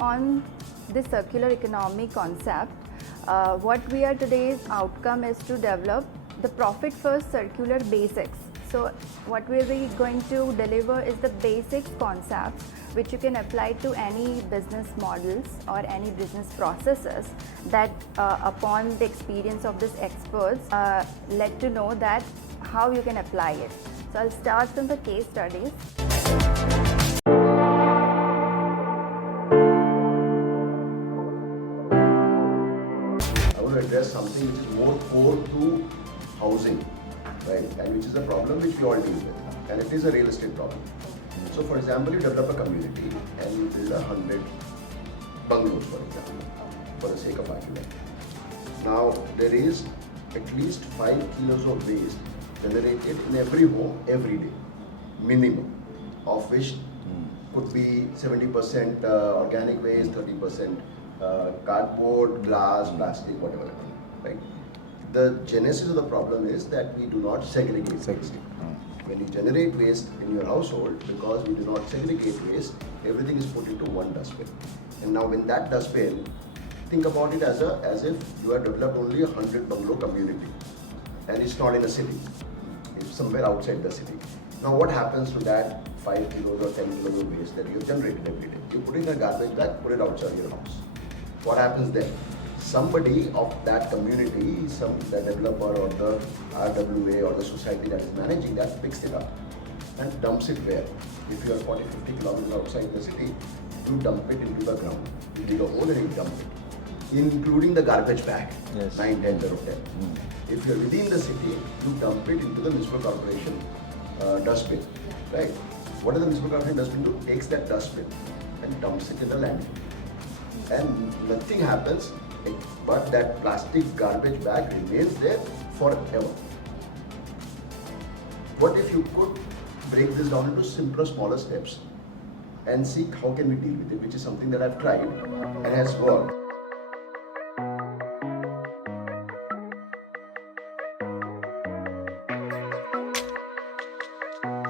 on the circular economy concept, what we are today's outcome is to develop the profit first circular basics. So what we are going to deliver is the basics concepts which you can apply to any business models or any business processes that upon the experience of these experts let to know that how you can apply it. So I'll start from the case studies. I want to address something which is more core to housing, right, and which is a problem which we all deal with, and it is a real estate problem. So for example, you develop a community and you build 100 bungalows, for example, for the sake of argument. Now there is at least 5 kilos of waste generated in every home every day, minimum, of which could be 70% organic waste, 30% cardboard, glass, plastic, whatever, right? The genesis of the problem is that we do not segregate waste. When you generate waste in your household, because we do not segregate waste, everything is put into one dustbin. And now in that dustbin, think about it as if you have developed only 100 bungalow community, and it's not in a city, it's somewhere outside the city. Now what happens to that 5 kilos or 10 kilos of waste that you have generated every day? You put it in a garbage bag, put it outside your house. What happens then? Somebody of that community, the developer or the RWA or the society that is managing that, picks it up and dumps it where? If you are 40-50 kilometers outside the city, you dump it into the ground. You dig a hole and you dump it, including the garbage bag, yes. 9, 10, 0, 10. If you are within the city, you dump it into the municipal corporation dustbin, right? What does the municipal corporation dustbin do? Takes that dustbin and dumps it in the landfill. And nothing happens, but that plastic garbage bag remains there forever. What if you could break this down into simpler, smaller steps and see how can we deal with it, which is something that I've tried and has worked.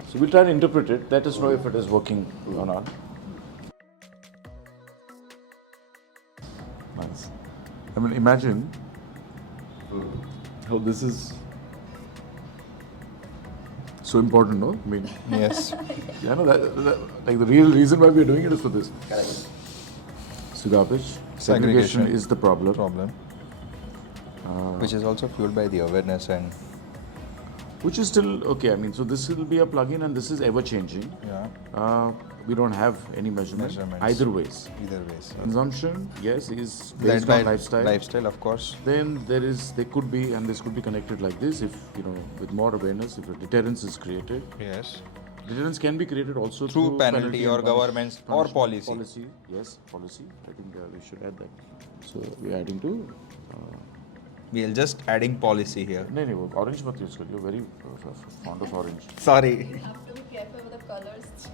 So we'll try and interpret it. Let us know if it is working or not. Nice. I mean, imagine how this is so important, no? I mean, yes. Yeah, no, like the real reason why we are doing it is for this. Correct. So garbage, segregation is the problem. Which is also fueled by the awareness and... Which is still okay. I mean, so this will be a plugin and this is ever changing. Yeah. We don't have any measurements. Either ways. Consumption, yes, is based on lifestyle. Lifestyle, of course. Then there could be, and this could be connected like this, if, with more awareness, if a deterrence is created. Yes. Deterrence can be created also through penalty or governments or policy. Yes, policy. I think we should add that. So we're adding to... We're just adding policy here. No, orange mat use kariye. You're very fond of orange. Sorry. You have to be careful with the colors too.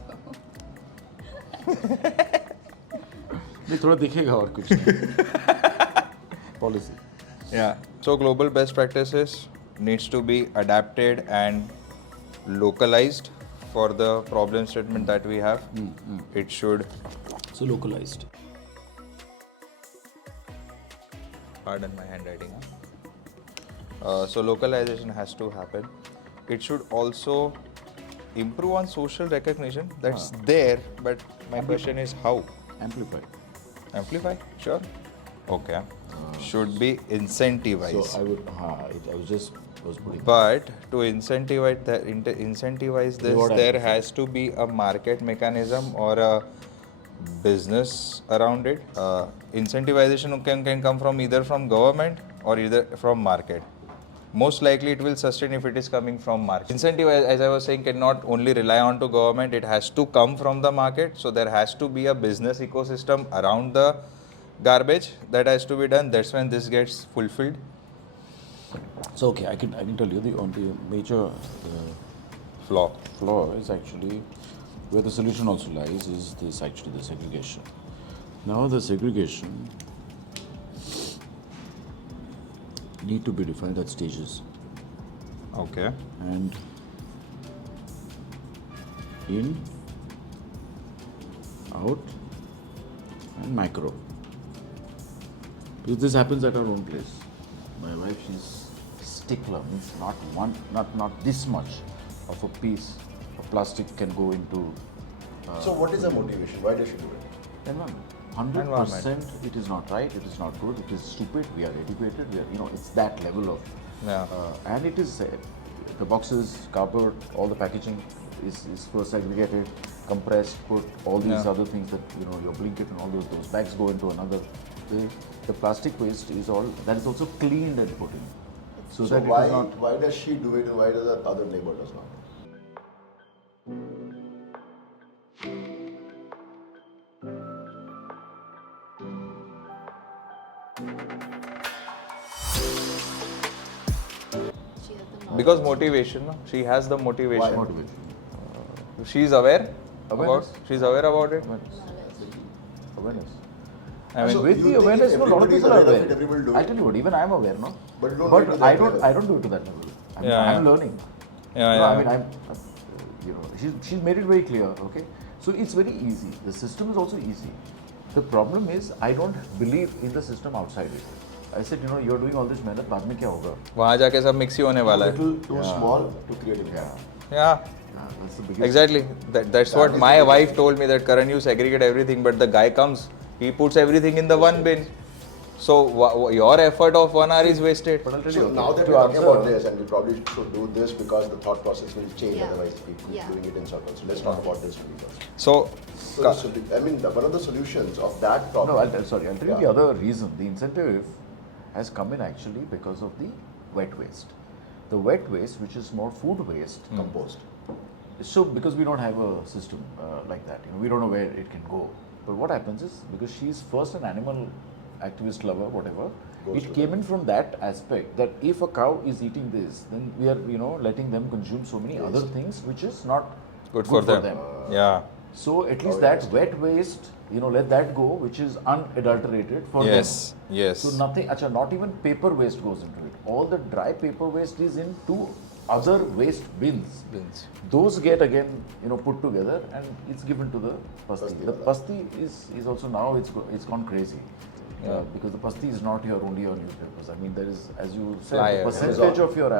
नहीं थोड़ा दिखेगा और कुछ नहीं. Policy. Yeah. So global best practices needs to be adapted and localized for the problem statement that we have. It should. So localized. Pardon my handwriting. So localization has to happen. It should also improve on social recognition. That's there, but my question is how? Amplify. Amplify? Sure. Okay. Should be incentivized. So I was putting. But to incentivize this, there has to be a market mechanism or a business around it. Incentivization can come from either from government or either from market. Most likely it will sustain if it is coming from market. Incentive, as I was saying, cannot only rely on to government, it has to come from the market. So there has to be a business ecosystem around the garbage that has to be done. That's when this gets fulfilled. So okay, I can tell you the only major flaw is actually where the solution also lies is this actually the segregation. Now the segregation need to be defined at stages. Okay. And in, out, and micro. Because this happens at our own place. My wife, she's stickler, means not this much of a piece of plastic can go into So what is the motivation? Why does she do it? environment. Environment. 100% it is not right, it is not good, it is stupid, we are educated, it's that level of, Yeah. and it is, the boxes, cardboard, all the packaging is first segregated, compressed, put all these Yeah. other things that, your blanket and all those bags go into another, the plastic waste is all, that is also cleaned and put in. So So that it why, is not, why does she do it and why does the other neighbor does not? Because motivation, no? She has the motivation. Why? motivation. She's aware Awareness. she's aware about it. Awareness. I mean, So With you the think awareness, if a lot of everybody is people are aware of aware. it, everybody will do I it? tell you what, even I'm aware, no? But you don't do it to But that I don't. level. I don't do it to that level. Yeah, I'm yeah. learning. Yeah, No, yeah. I mean, she's made it very clear. Okay, so it's very easy. The system is also easy. The problem is, I don't believe in the system outside it. I said, you're doing all this मेहनत बाद में क्या होगा? वहाँ जाके सब mix ही होने वाला है. Little too small to create impact. Yeah, Yeah. that's the biggest. Exactly. That's That what is my the wife biggest told me, that Karan, you segregate everything, but the guy comes, he puts everything in the one bin. So your effort of 1 hour is wasted. But I'll tell So you, now that to we're talking answer- about this, and we probably should do this because the thought process will change, Yeah. otherwise we keep Yeah. doing it in circles. So let's talk about this first. So, So one of the solutions of that problem. No, I'll tell you Yeah. the other reason. The incentive has come in actually because of the wet waste. The wet waste, which is more food waste, Compost. so because we don't have a system like that, we don't know where it can go. But what happens is, because she's first an animal activist lover, whatever, Goes it to came that. in from that aspect that if a cow is eating this, then we are, letting them consume so many other things which is not good for them. Yeah. So at least Oh, that yes. wet waste, let that go, which is unadulterated for them. Yes. Yes. So nothing, not even paper waste goes into it. All the dry paper waste is in two other waste bins. Those get again, put together and it's given to the pasti. Pasti The wala. pasti is also now it's gone crazy. Because the pasti is not here only on newspapers. I mean, there is, as you said, Flyers. the percentage Amazon. of your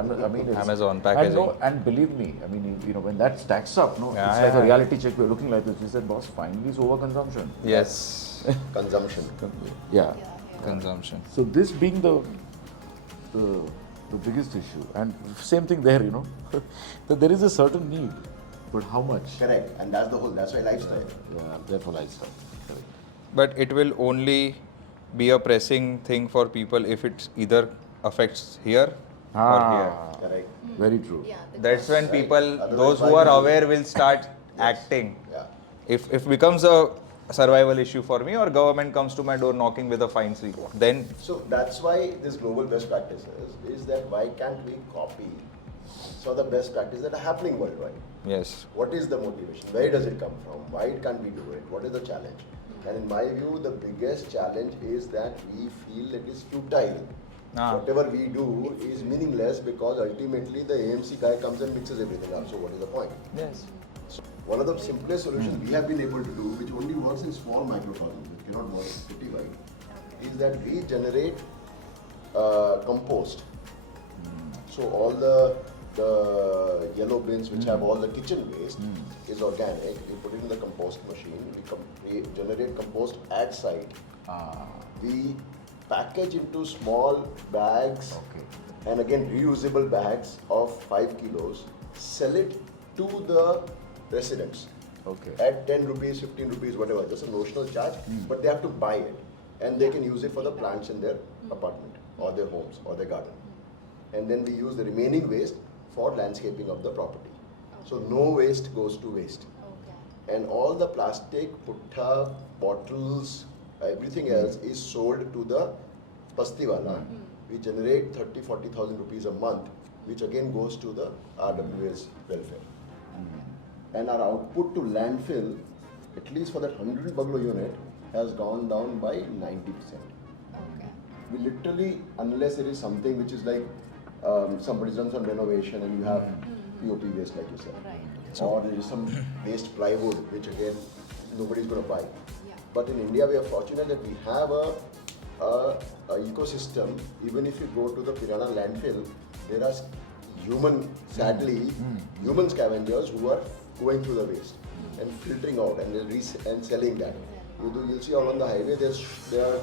it's, Amazon and packaging. and believe me, I mean, when that stacks up, Yeah, it's like yeah. a reality check. We're looking like this. We said, boss, finally it's overconsumption. Yes. Consumption. Yeah. Consumption. So this being the biggest issue, and same thing there, that there is a certain need, but how much? Correct. And that's why lifestyle. Yeah, therefore lifestyle. Correct. But it will only be a pressing thing for people if it either affects here or here. Correct. Very true. Yeah, That's when Right. people, Otherwise, those why who are do you- aware, will start acting. Yeah. If it becomes a survival issue for me, or government comes to my door knocking with a fine sleeve, then So that's why this global best practices is that why can't we copy some of the best practices that are happening worldwide? yes. What is the motivation? Where does it come from? Why can't we do it? What is the challenge? And in my view, the biggest challenge is that we feel it is futile. Whatever we do is meaningless because ultimately the AMC guy comes and mixes everything up. So what is the point? Yes. So one of the simplest solutions we have been able to do, which only works in small microcosms, which cannot work city-wide, is that we generate compost. So all the yellow bins which have all the kitchen waste is organic. We put it in the compost machine. We generate compost at site. We package into small bags, and again reusable bags of 5 kilos. Sell it to the residents at 10 rupees, 15 rupees, whatever, just a notional charge, but they have to buy it and they can use it for the plants in their apartment or their homes or their garden. And then we use the remaining waste for landscaping of the property. So no waste goes to waste. And all the plastic, putta, bottles, everything else is sold to the pastiwala. We generate 30,000-40,000 rupees a month, which again goes to the RWA's welfare. And our output to landfill, at least for that 100 bungalow unit, has gone down by 90%. We literally, unless it is something which is like somebody's done some renovation and you have POP waste, like you said, or there is some waste plywood, which again nobody's going to buy. But in India, we are fortunate that we have a ecosystem. Even if you go to the Pirana landfill, there are sadly, human scavengers who are going through the waste and filtering out and selling that. You'll see along the highway, there are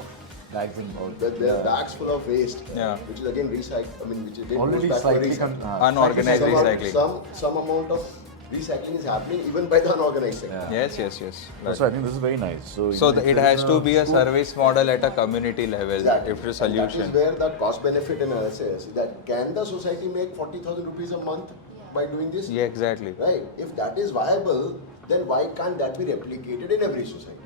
Bags and all. there are bags full of waste, Yeah. which is again recycled. I mean, which again Already goes back to slightly recycling. Unorganized recycling. Some amount of recycling is happening even by the unorganized sector. Yes. Right. So I think this is very nice. So, So if it there has is to be a school- service model at a community level. Exactly. If it's a And solution. that is where that cost benefit analysis, that can the society make 40,000 rupees a month by doing this? Yeah, exactly. Right. If that is viable, then why can't that be replicated in every society?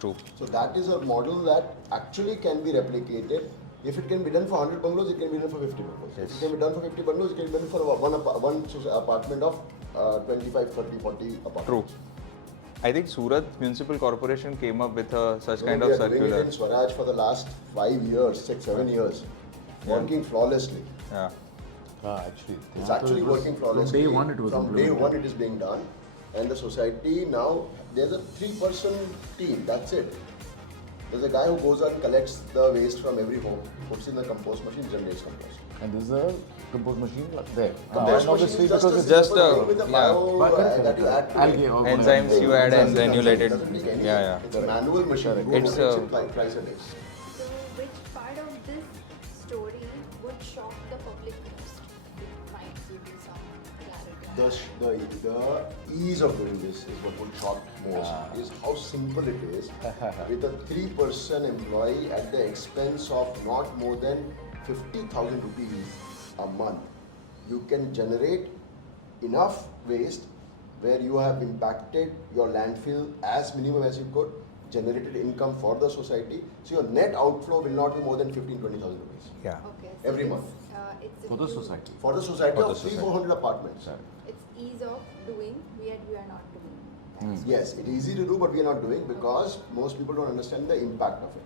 True. So that is a model that actually can be replicated. If it can be done for 100 bungalows, it can be done for 50 bungalows. Yes. If it can be done for 50 bungalows, it can be done for one apartment of 25, 30, 40 apartments. True. I think Surat Municipal Corporation came up with such So kind we of are doing it circular. in Swaraj for the last 5 years, 6, 7 years, working flawlessly. Yeah. Actually, It's actually working flawlessly. From day one, it was From day implemented. one, it is being done, and the society now there's a 3-person team. That's it. There's a guy who goes and collects the waste from every home, puts in the compost machine, generates compost. And this is a compost machine there. Compost And obviously machine is because it's just simple a- thing with the yeah. bio that you add to algae it. or Enzymes you add and then you let it. Doesn't take any- Yeah. It's a manual machine. You go It's and a- fix it twice a day. So, which part of this story would shock the public most? It might give you some clarity. The ease of doing this is what would shock most, is how simple it is with a 3-person employee at the expense of not more than 50,000 rupees a month. You can generate enough waste where you have impacted your landfill as minimum as you could, generated income for the society, so your net outflow will not be more than 15,000-20,000 rupees Yeah. Okay. every it's, month. It's For the ease- society. For the society For of the society. 300-400 apartments. It's ease of doing, yet we are not doing. Yes, it's easy to do, but we are not doing because most people don't understand the impact of it.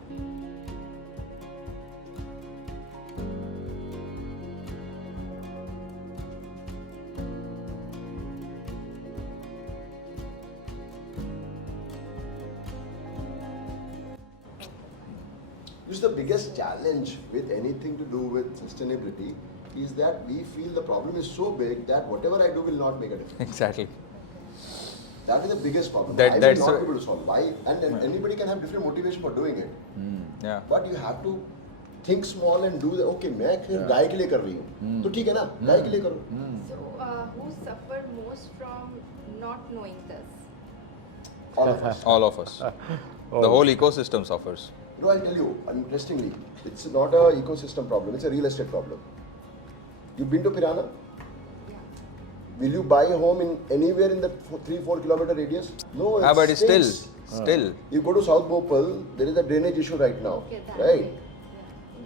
This is the biggest challenge with anything to do with sustainability is that we feel the problem is so big that whatever I do will not make a difference. Exactly. That is the biggest problem. That- I will that's not a- be able to solve. Why? And anybody can have different motivation for doing it. Yeah. But you have to think small and do the okay. मैं सिर्फ गाय के लिए कर रही हूँ, तो ठीक है ना? गाय के लिए करो. So, who suffer most from not knowing this? All of us. All of us. The whole ecosystem suffers. You know, I'll tell you, interestingly, it's not an ecosystem problem. It's a real estate problem. You've been to Pirana? Will you buy a home in anywhere in the 3-4 kilometer radius? No, Ah, but it's still, stinks. You go to South Bhopal, there is a drainage issue right now, Okay, that right? way.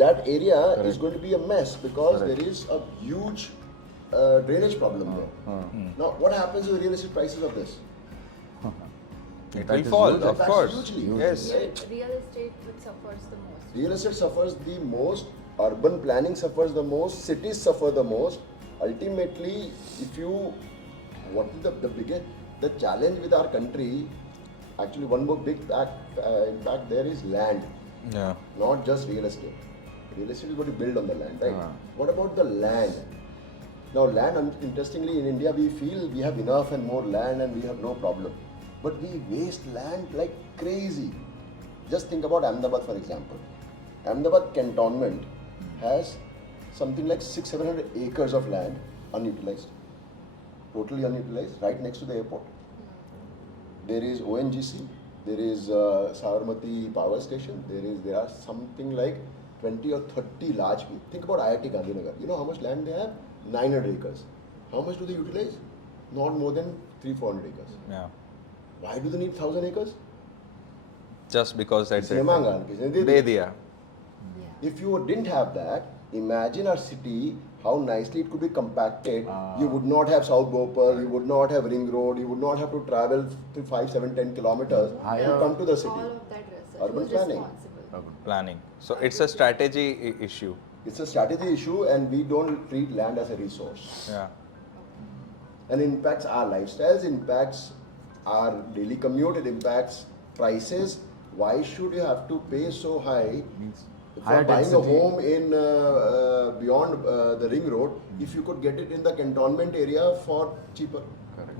That area is going to be a mess because Correct. there is a huge drainage problem there. Now, what happens to the real estate prices of this? It That will is fall, huge. of Impacts course. hugely. Yes. Real estate which suffers the most. Real estate suffers the most, urban planning suffers the most, cities suffer the most. Ultimately, if you, what is the biggest, the challenge with our country, actually one more big impact there is land, Yeah. not just real estate. Real estate is going to build on the land, right? What about the land? Now land, interestingly in India we feel we have enough and more land and we have no problem. But we waste land like crazy. Just think about Ahmedabad for example. Ahmedabad cantonment has something like 600-700 acres of land unutilized. Totally unutilized, right next to the airport. There is ONGC, there is Sabarmati power station, there are something like 20 or 30 large, think about IIT Gandhinagar. You know how much land they have? 900 acres. How much do they utilize? Not more than 300-400 acres. Yeah. Why do they need 1,000 acres? Just because that's किसने it. मांगा? किसने दे दे दिया? दिया. If you didn't have that, imagine our city, how nicely it could be compacted. You would not have South Bhopal, you would not have Ring Road, you would not have to travel to 5, 7, 10 kilometers to come to the city. All of that research. Urban Who's planning. responsible? Planning. So it's a strategy issue. It's a strategy issue and we don't treat land as a resource. Yeah. And impacts our lifestyles, impacts our daily commute, it impacts prices. Why should you have to pay so high for higher buying density. a home in beyond the ring road if you could get it in the cantonment area for cheaper?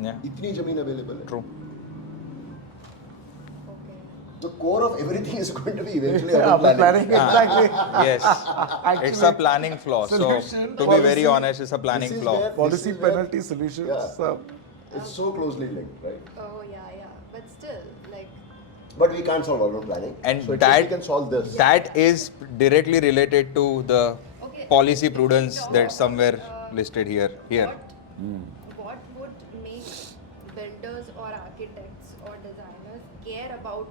Yeah. Itni zameen available hai. True. The core of everything is going to be eventually Yeah, urban planning. Exactly. Yes. It's a planning flaw. So, Solution, to be very policy. honest, it's a planning This is flaw. where- Policy, This is where- penalty, solutions. Yeah. It's so closely linked, right? Oh yeah, but still, like, But we can't solve urban planning. And so at least that- we can solve this. That is directly related to the okay, policy if we prudence talk, that's somewhere uh, listed here. What would make builders or architects or designers care about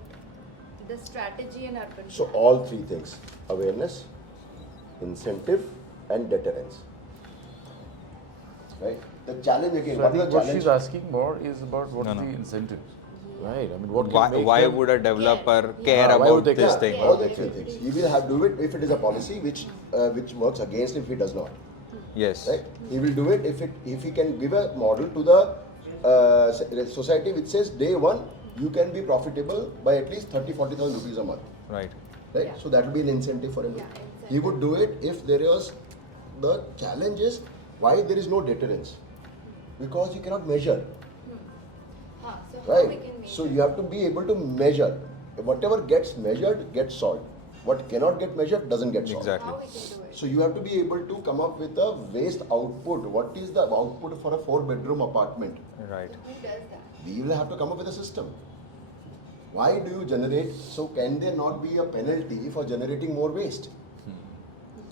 the strategy in urban So planning? all three things: awareness, incentive, and deterrence. Right? The challenge again. So I What is think the what challenge? she's asking more is about what No, are no. the incentives, right? I mean, what can Why, make why them- would a developer Yeah. care Why would about they this care? thing? All the three things. He will have to do it if it is a policy which works against him if he does not. Yes. Right? He will do it if he can give a model to the society which says day one you can be profitable by at least 30,000-40,000 rupees a month. Right. Right? Yeah. So that will be an incentive for him. Yeah, He would do it if there is the challenge is why there is no deterrence. Because you cannot measure. So how we Right? can make So it? you have to be able to measure. Whatever gets measured gets solved. What cannot get measured doesn't get solved. Exactly. How we can do it? So you have to be able to come up with a waste output. What is the output for a 4-bedroom apartment? Right. Who does that? We will have to come up with a system. Why do you generate? So can there not be a penalty for generating more waste?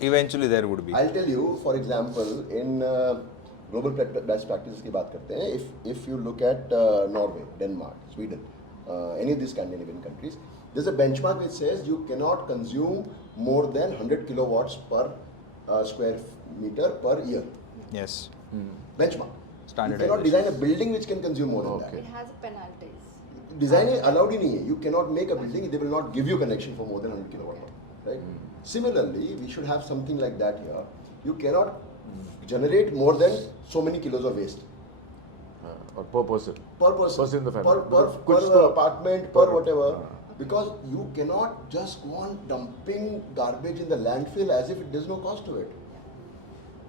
Eventually there would be. I'll tell you, for example, in global best practices की बात करते हैं. If you look at Norway, Denmark, Sweden, any of these Scandinavian countries, there's a benchmark which says you cannot consume more than 100 kilowatts per square meter per year. Yes. Benchmark. You Standardization. cannot design a building which can consume more than Okay. It has penalties. that. Design is allowed ही नहीं है. You cannot make a building. They will not give you connection for more than 100 kilowatt. Right? Similarly, we should have something like that here. You cannot generate more than so many kilos of waste or per person. per person, Person in the family. per apartment, per whatever. Because you cannot just go on dumping garbage in the landfill as if there's no cost to it.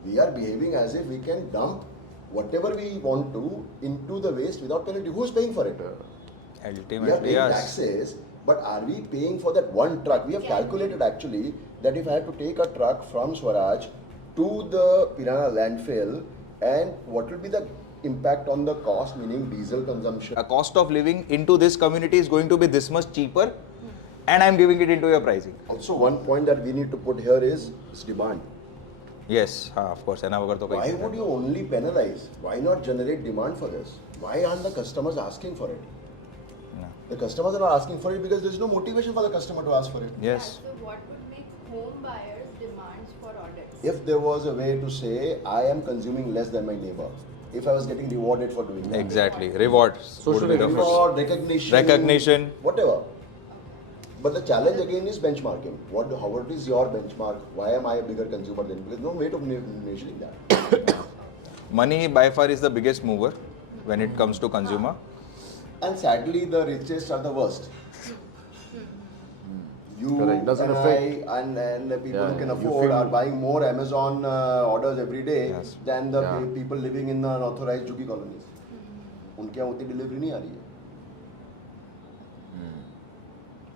We are behaving as if we can dump whatever we want to into the waste without penalty. Who's paying for it? We are Ultimately, paying yes. taxes, but are we paying for that one truck? We have calculated actually that if I have to take a truck from Swaraj to the Pirana landfill, and what will be the impact on the cost, meaning diesel consumption. A cost of living into this community is going to be this much cheaper, and I'm giving it into your pricing. Also, one point that we need to put here is demand. Yes, of course. एना वगैरह तो Why कहीं would you only penalize? Why not generate demand for this? Why aren't the customers asking for it? No. The customers are not asking for it because there's no motivation for the customer to ask for it. Yes. So what would make home buyers demands for audits? If there was a way to say, I am consuming less than my neighbor, if I was getting rewarded for doing that. Exactly. Rewards. Social would be the first. Reward, recognition. Recognition. Whatever. But the challenge again is benchmarking. What is your benchmark? Why am I a bigger consumer than you? There's no way of measuring that. Money by far is the biggest mover when it comes to consumer. And sadly, the richest are the worst. You Correct. Doesn't and affect- I and the people Yeah, who can you afford feel- are buying more Amazon orders every day Yes. than the Yeah. people living in the unauthorized Juggy colonies. उनके यहाँ उतनी delivery नहीं आ रही है.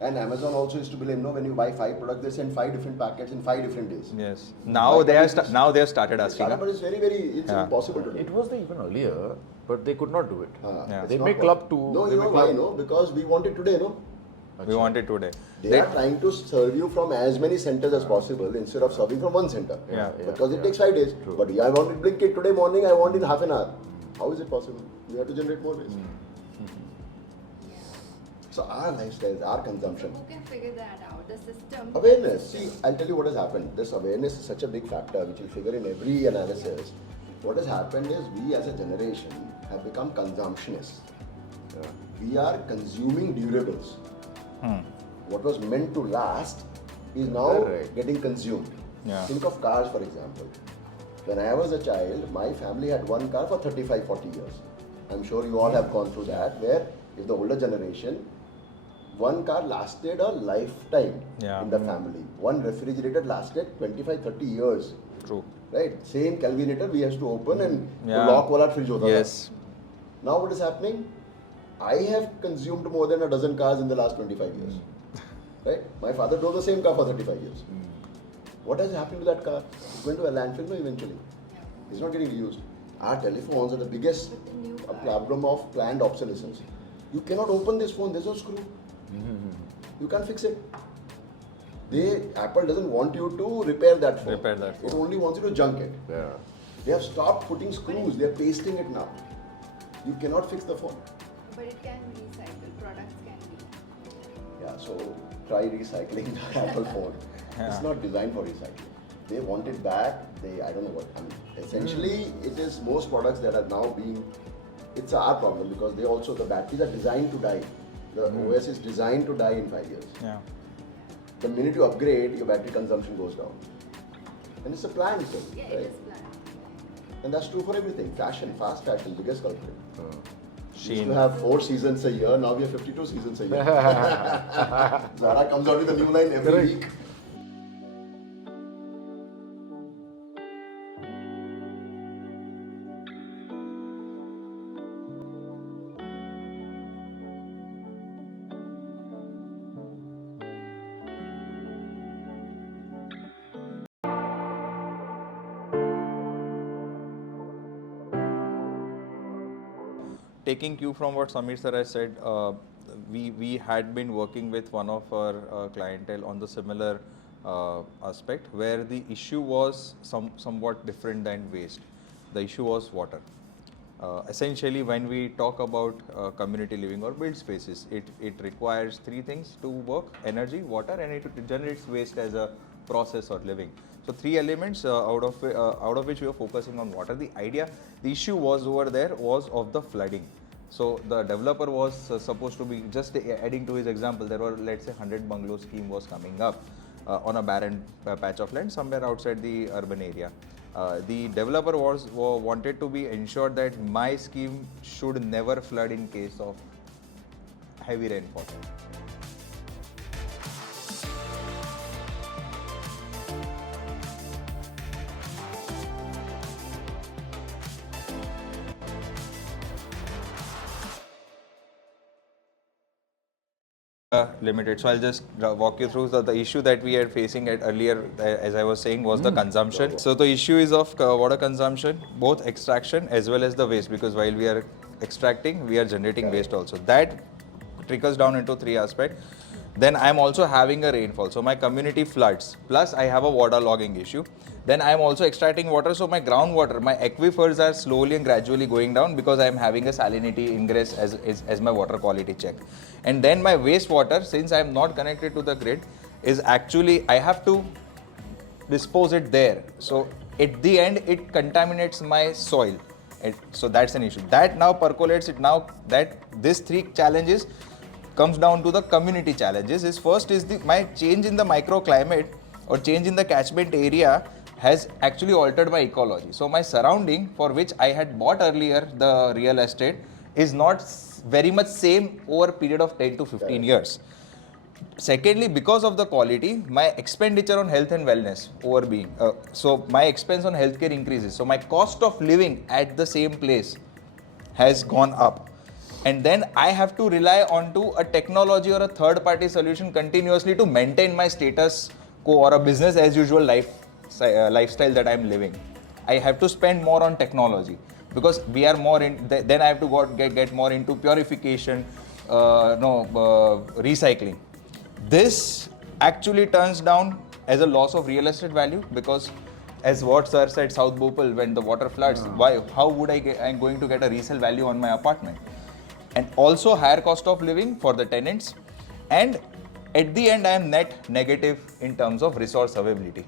And Amazon also is to blame. No, when you buy 5 products, they send 5 different packets in 5 different days. Yes. Now they are now they have started asking. But it's very it's Yeah. impossible to do. It was there even earlier, but they could not do it. Yeah. It's They not may possible. club too. No, they you know may why? club- No, because we want it today. No, We want it today. they are trying to serve you from as many centers as possible instead of serving from one center. Yeah. Because it takes 5 days. True. But I want it Blinkit today morning. I want it in half an hour. How is it possible? We have to generate more waste. So our lifestyles, our consumption. Who can figure that out? The system. Awareness. See, I'll tell you what has happened. This awareness is such a big factor which will figure in every analysis. What has happened is we as a generation have become consumptionists. We are consuming durables. What was meant to last is now Correct. getting consumed. Yeah. Think of cars, for example. When I was a child, my family had one car for 35-40 years. I'm sure you all have gone through that, where if the older generation, one car lasted a lifetime in the family. One refrigerator lasted 25-30 years. True. Right? Same Calvinator we have to open and lock wala fridge hota Yes. tha. Now what is happening? I have consumed more than a dozen cars in the last 25 years. Right? My father drove the same car for 35 years. What has happened to that car? It's going to a landfill eventually. It's not getting reused. Our telephones are the biggest problem of planned obsolescence. You cannot open this phone, there's no screw. You can't fix it. Apple doesn't want you to repair that phone. It only wants you to junk it. Yeah. They have stopped putting screws, they're pasting it now. You cannot fix the phone. But it can be recycled, products can be. Yeah, so try recycling the Apple phone. It's not designed for recycling. They want it back, I don't know what. Essentially, it is most products that are now it's our problem because the batteries are designed to die. The OS is designed to die in 5 years. Yeah. The minute you upgrade, your battery consumption goes down. And it's a planned thing, Yeah, right? it is planned. And that's true for everything. Fashion, fast fashion, biggest culprit. We used Shein. to have 4 seasons a year, now we have 52 seasons a year. Zara comes out with a new line every week. Taking cue from what Samir sir has said, we had been working with one of our clientele on the similar aspect where the issue was somewhat different than waste. The issue was water. Essentially, when we talk about community living or build spaces, it requires 3 things to work: energy, water, and it generates waste as a process or living. So 3 elements out of which we are focusing on water. The issue was over there was of the flooding. So the developer was supposed to be, just adding to his example, there were, let's say, 100 bungalow scheme was coming up on a barren patch of land somewhere outside the urban area. The developer wanted to be ensured that my scheme should never flood in case of heavy rainfall. Limited. So I'll just walk you through the issue that we are facing at earlier, as I was saying, was the consumption. So the issue is of water consumption, both extraction as well as the waste, because while we are extracting, we are generating waste also. That trickles down into 3 aspects. Then I'm also having a rainfall. So my community floods. Plus I have a water logging issue. Then I'm also extracting water. So my groundwater, my aquifers are slowly and gradually going down because I'm having a salinity ingress as my water quality check. And then my wastewater, since I'm not connected to the grid, is actually, I have to dispose it there. So at the end, it contaminates my soil. So that's an issue. That now percolates it. Now that these 3 challenges comes down to the community challenges. Is first is my change in the microclimate or change in the catchment area has actually altered my ecology. So my surrounding, for which I had bought earlier the real estate, is not very much same over a period of 10 to 15 years. Secondly, because of the quality, my expenditure on health and wellness so my expense on healthcare increases. So my cost of living at the same place has gone up. And then I have to rely onto a technology or a third-party solution continuously to maintain my status quo or a business as usual lifestyle that I'm living. I have to spend more on technology because we are more in. Then I have to get more into purification, recycling. This actually turns down as a loss of real estate value because, as what sir said, South Bhopal, when the water floods, how would I'm going to get a resale value on my apartment? And also higher cost of living for the tenants, and at the end I am net negative in terms of resource availability.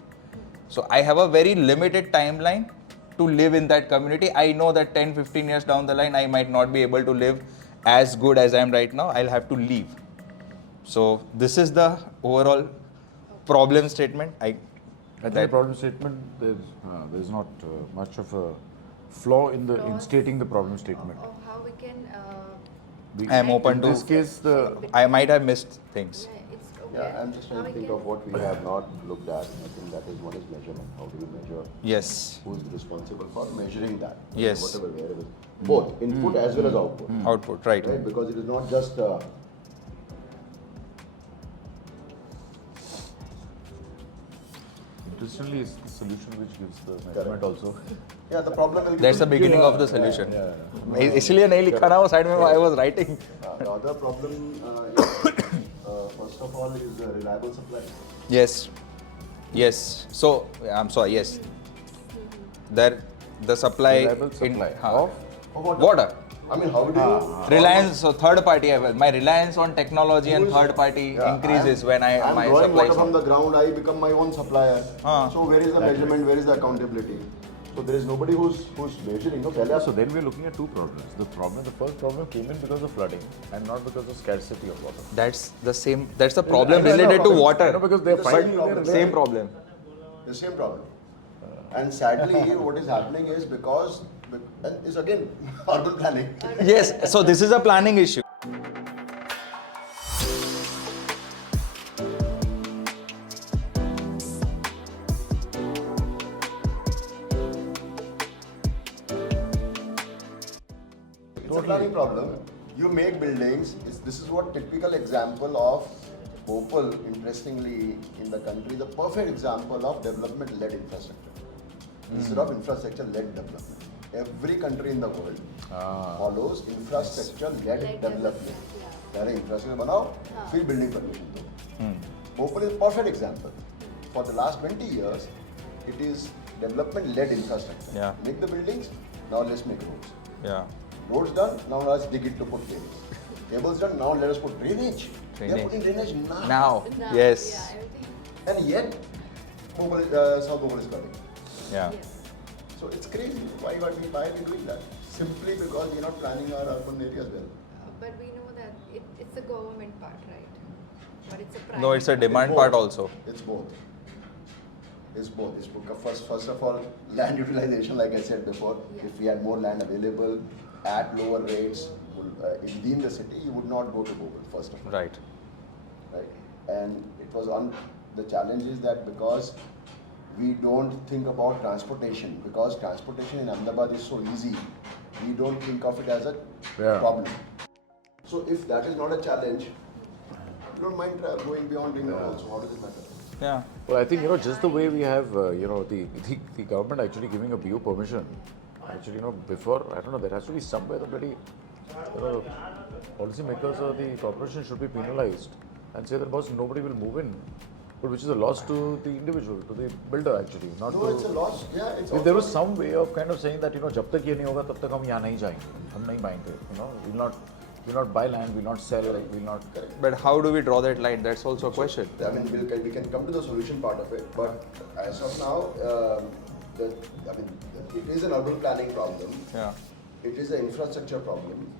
So I have a very limited timeline to live in that community. I know that 10-15 years down the line I might not be able to live as good as I am right now. I'll have to leave. So this is the overall problem statement. I think the problem statement, there's not much of a flaw in stating the problem statement. Of how we can We- I am open in to. this case, I might have missed things. Yeah, I'm just trying to think of what we have not looked at. I think that is one is measurement. How do you measure? Yes. Who's responsible for measuring that? Yes. Whatever, wherever. Both input as well as output. Output, right. Right? Because it is not just. Interestingly, it's the solution which gives the measurement also. Yeah, the problem will be. That's the beginning of the solution. इसलिए नहीं लिखा ना वो side में I was writing. The other problem is, first of all, is reliable supply. Yes. Yes. So I'm sorry. Yes. There, the supply. Reliable supply of water. I mean, how do you? Reliance, so third party, my reliance on technology and third party increases when my I'm drawing supply. water from the ground. I become my own supplier. Ah. So where is the measurement? Where is the accountability? So there is nobody who's measuring. No, So then we're looking at two problems. The first problem came in because of flooding and not because of scarcity of water. That's the same. That's the problem I know related to problem. water. No, because they're The finding same problem. Same problem. The same problem. And sadly, what is happening is because and is again urban planning. Yes. So this is a planning issue. It's a planning problem. You make buildings. This is what typical example of Bhopal, interestingly, in the country, the perfect example of development-led infrastructure. Instead of infrastructure-led development. Every country in the world follows infrastructure-led development. पहले infrastructure बनाओ, फिर building permission दो. Bhopal is a perfect example. For the last 20 years, it is development-led infrastructure. Yeah. Make the buildings, now let's make roads. Yeah. Roads done, now let's dig it to put cables. Cables done, now let us put drainage. They are Drainage. putting drainage now. Now. Yes. And yet, South Bhopal is coming. Yeah. So it's crazy. Why are we doing that? Simply because we're not planning our urban areas well. But we know that it's a government part, right? But it's a private. No, it's a demand It's part both. also. It's both. It's both. It's first of all, land utilization, like I said before. Yeah. If we had more land available at lower rates within the city, you would not go to Bhopal, first of all. Right. Right? And it was on the challenge is that because we don't think about transportation, because transportation in Ahmedabad is so easy, we don't think of it as a problem. So if that is not a challenge, you don't mind going beyond Ring Road also. How does it matter? Yeah. Well, I think, just the way we have, the government actually giving a BU permission. Actually, before, I don't know, there has to be some way the bloody, policymakers or the corporation should be penalized and say that, boss, nobody will move in. But which is a loss to the individual, to the builder actually, not No, to... it's a loss. Yeah, it's If there was some way of kind of saying that, जब तक ये नहीं होगा तब तक हम यहाँ नहीं जाएंगे, हम नहीं बाएंगे, we'll not buy land, we'll not sell, we'll not... But how do we draw that line? That's also a question. I mean, we can come to the solution part of it, but as of now, it is an urban planning problem. Yeah. It is an infrastructure problem.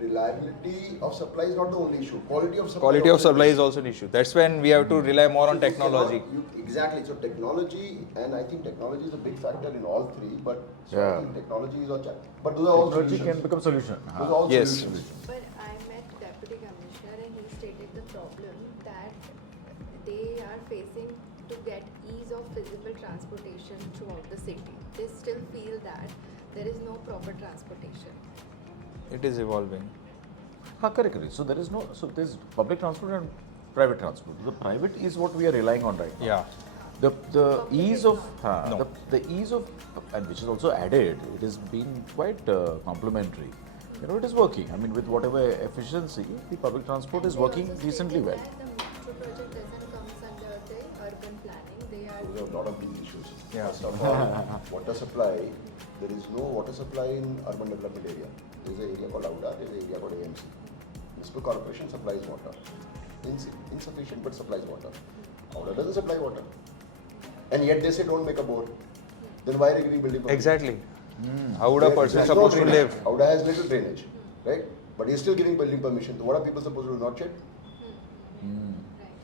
Reliability of supply is not the only issue. Quality of supply. Quality of supply is also an issue. That's when we have to rely more on technology. Exactly. So technology, and I think technology is a big factor in all three. But I think technology is a but those are all Technology solutions. can become solution. Those are all Yes. solutions. But I met Deputy Commissioner and he stated the problem that they are facing to get ease of physical transportation throughout the city. They still feel that there is no proper transportation. It is evolving. Correct. So there's public transport and private transport. The private is what we are relying on right now. Yeah. The ease of No. the ease of, and which is also added, it has been quite complementary. It is working. I mean, with whatever efficiency, the public transport is working decently well. The metro project doesn't come under the urban planning. They are There are a lot of these issues. Yeah. First of all, water supply. There is no water supply in urban development area. There is an area called Auda, there is an area called AMC. Municipal Corporation supplies water. Insufficient, but supplies water. Auda doesn't supply water. And yet they say don't make a board. Then why are you giving building permission? Exactly. How would a person There's no supposed to drainage. live? Auda has little drainage, right? But he's still giving building permission. So what are people supposed to do? Not shit?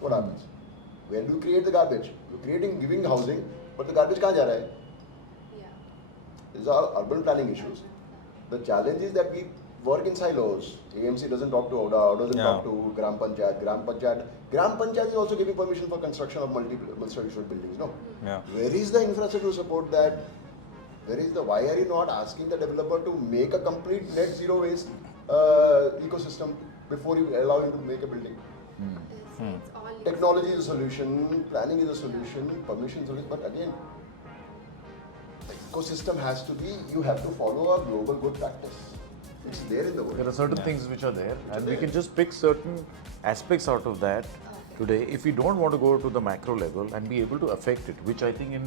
What happens? Where do you create the garbage? You're giving housing, but the garbage kahan ja raha hai? These are urban planning issues. The challenge is that we work in silos. AMC doesn't talk to ODA, doesn't talk to Gram Panchayat. Gram Panchayat is also giving permission for construction of multi-story buildings. No. Yeah. Where is the infrastructure to support that? Why are you not asking the developer to make a complete net zero waste ecosystem before you allow him to make a building? It's all Technology is a solution, planning is a solution, permission is a solution, but again, the ecosystem has to be, you have to follow a global good practice. It's there in the world. There are certain things which are there, and we can just pick certain aspects out of that today. If we don't want to go to the macro level and be able to affect it, which I think in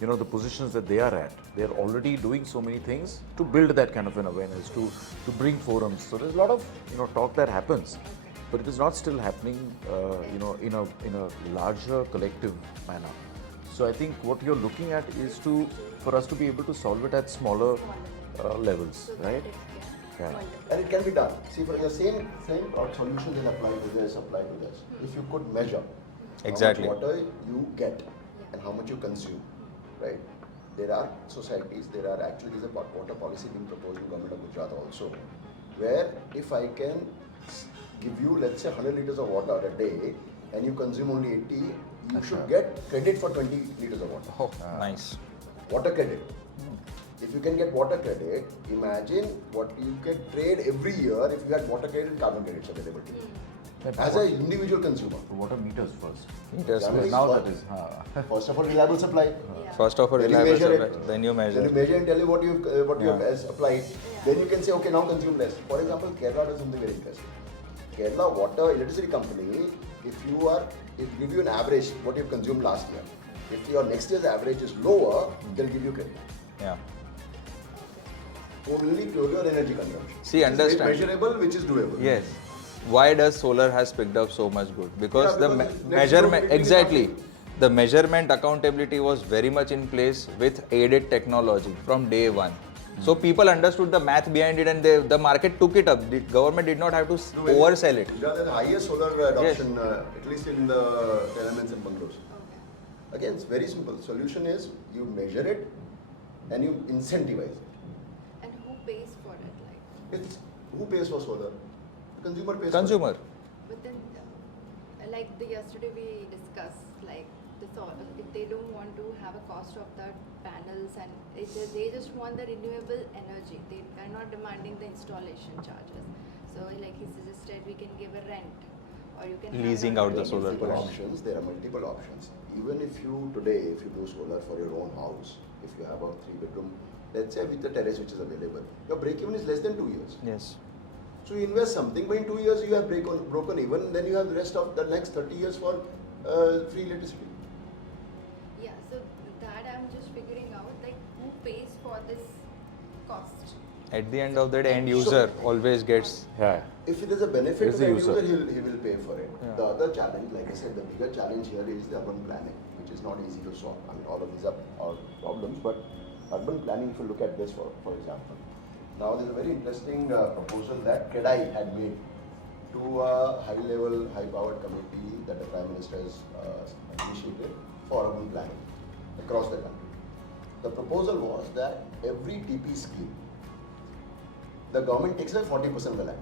the positions that they are at, they are already doing so many things to build that kind of an awareness, to bring forums. So there's a lot of talk that happens, but it is not still happening in a larger collective manner. So I think what you're looking at is for us to be able to solve it at smaller levels, right? Yeah. And it can be done. See, for the same solution that apply to this. If you could measure Exactly. how much water you get and how much you consume, right? There are societies, there's a water policy being proposed in government of Gujarat also, where if I can give you, let's say, 100 liters of water a day and you consume only 80, you should get credit for 20 liters of water. Oh, nice. Water credit. If you can get water credit, imagine what you can trade every year if you had water credit and carbon credits available to you. As an individual consumer. Water meters first. Meters Yeah, first. Now that is. First of all, reliable supply. First of all, Then you reliable measure supply. it. Then you measure. Then you measure and tell you what you Yeah. have applied. Then you can say, okay, now consume less. For example, Kerala does something very interesting. Kerala Water Electricity Company, if give you an average what you've consumed last year. If your next year's average is lower, they'll give you credit. Yeah. Only to your energy consumption. See, Which understand. is measurable, which is doable. Yes. Why does solar has picked up so much good? Because Yeah, the because it's next measurement, to it, exactly. The measurement accountability was very much in place with aided technology from day one. So people understood the math behind it, and the market took it up. The government did not have to oversell it. Gujarat has the highest solar adoption, at least in the tenements and bungalows. Again, it's very simple. Solution is you measure it and you incentivize it. And who pays for it? Like, It's who pays for solar? The consumer pays. Consumer. but then, like yesterday we discussed, like if they don't want to have a cost of the panels and they just want the renewable energy. They are not demanding the installation charges. So like he suggested, we can give a rent, or you can have Leasing a out the rental solar Multiple panels. options. There are multiple options. Even if you do solar for your own house, if you have a 3-bedroom, let's say with the terrace which is available, your break even is less than 2 years. Yes. So you invest something, but in 2 years you have broken even, then you have the rest of the next 30 years for free electricity. Yeah, so that I'm just figuring out, like who pays for this cost? At the end of the day, end user always gets. Yeah. If it is a benefit It's to the the end user, user. he will pay for it. Yeah. The other challenge, like I said, the bigger challenge here is the urban planning, which is not easy to solve. I mean, all of these are problems, but urban planning, if you look at this, for example. Now, there's a very interesting proposal that KEDAI had made to a high-level, high-powered committee that the Prime Minister has initiated for urban planning across the country. The proposal was that every TP scheme, the government takes away 40% of the land.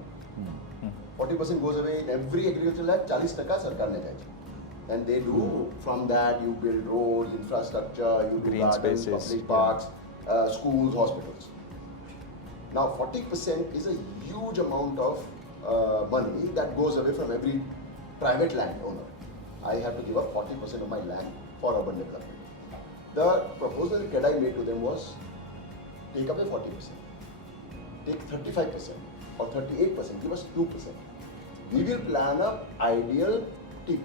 40% goes away in every agricultural land, 40% सरकार ने जाएगी. And they do, from that you build roads, infrastructure, you do Green gardens, spaces, public yeah. parks, schools, hospitals. Now 40% is a huge amount of money that goes away from every private landowner. I have to give up 40% of my land for urban development. The proposal that KEDAI made to them was take away 40%, take 35% or 38%, give us 2%. We will plan a ideal TP.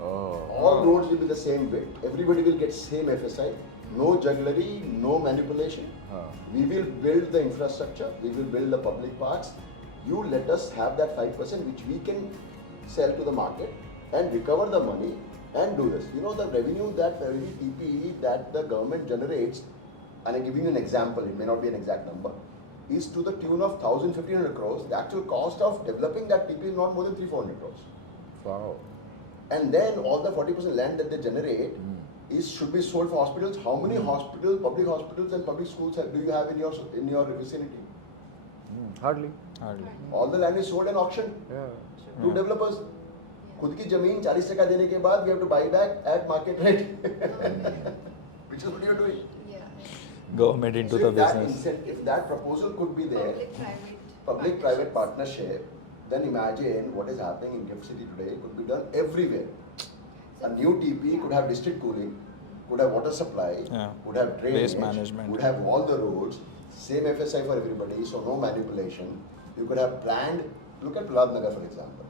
All roads will be the same width. Everybody will get same FSI. No jugglery, no manipulation. We will build the infrastructure. We will build the public parks. You let us have that 5% which we can sell to the market and recover the money and do this. You know the revenue that every TP that the government generates, and I'm giving you an example, it may not be an exact number, is to the tune of 1,000-1,500 crores. The actual cost of developing that TP is not more than 300-400 crores. Wow. And then all the 40% land that they generate should be sold for hospitals. How many hospitals, public hospitals and public schools do you have in your vicinity? Hardly. All the land is sold and auctioned Yeah. to developers. खुद की जमीन 40% देने के बाद we have to buy back at market rate, which is what you are doing. Yeah. Government into the if that business. if that proposal could be there, Public-private public-private partnership, then imagine what is happening in GIFT City today could be done everywhere. A new TP could have district cooling, could have water supply, Yeah. would have drainage, Waste management. would have all the roads, same FSI for everybody, so no manipulation. You could have planned, look at Prahlad Nagar for example.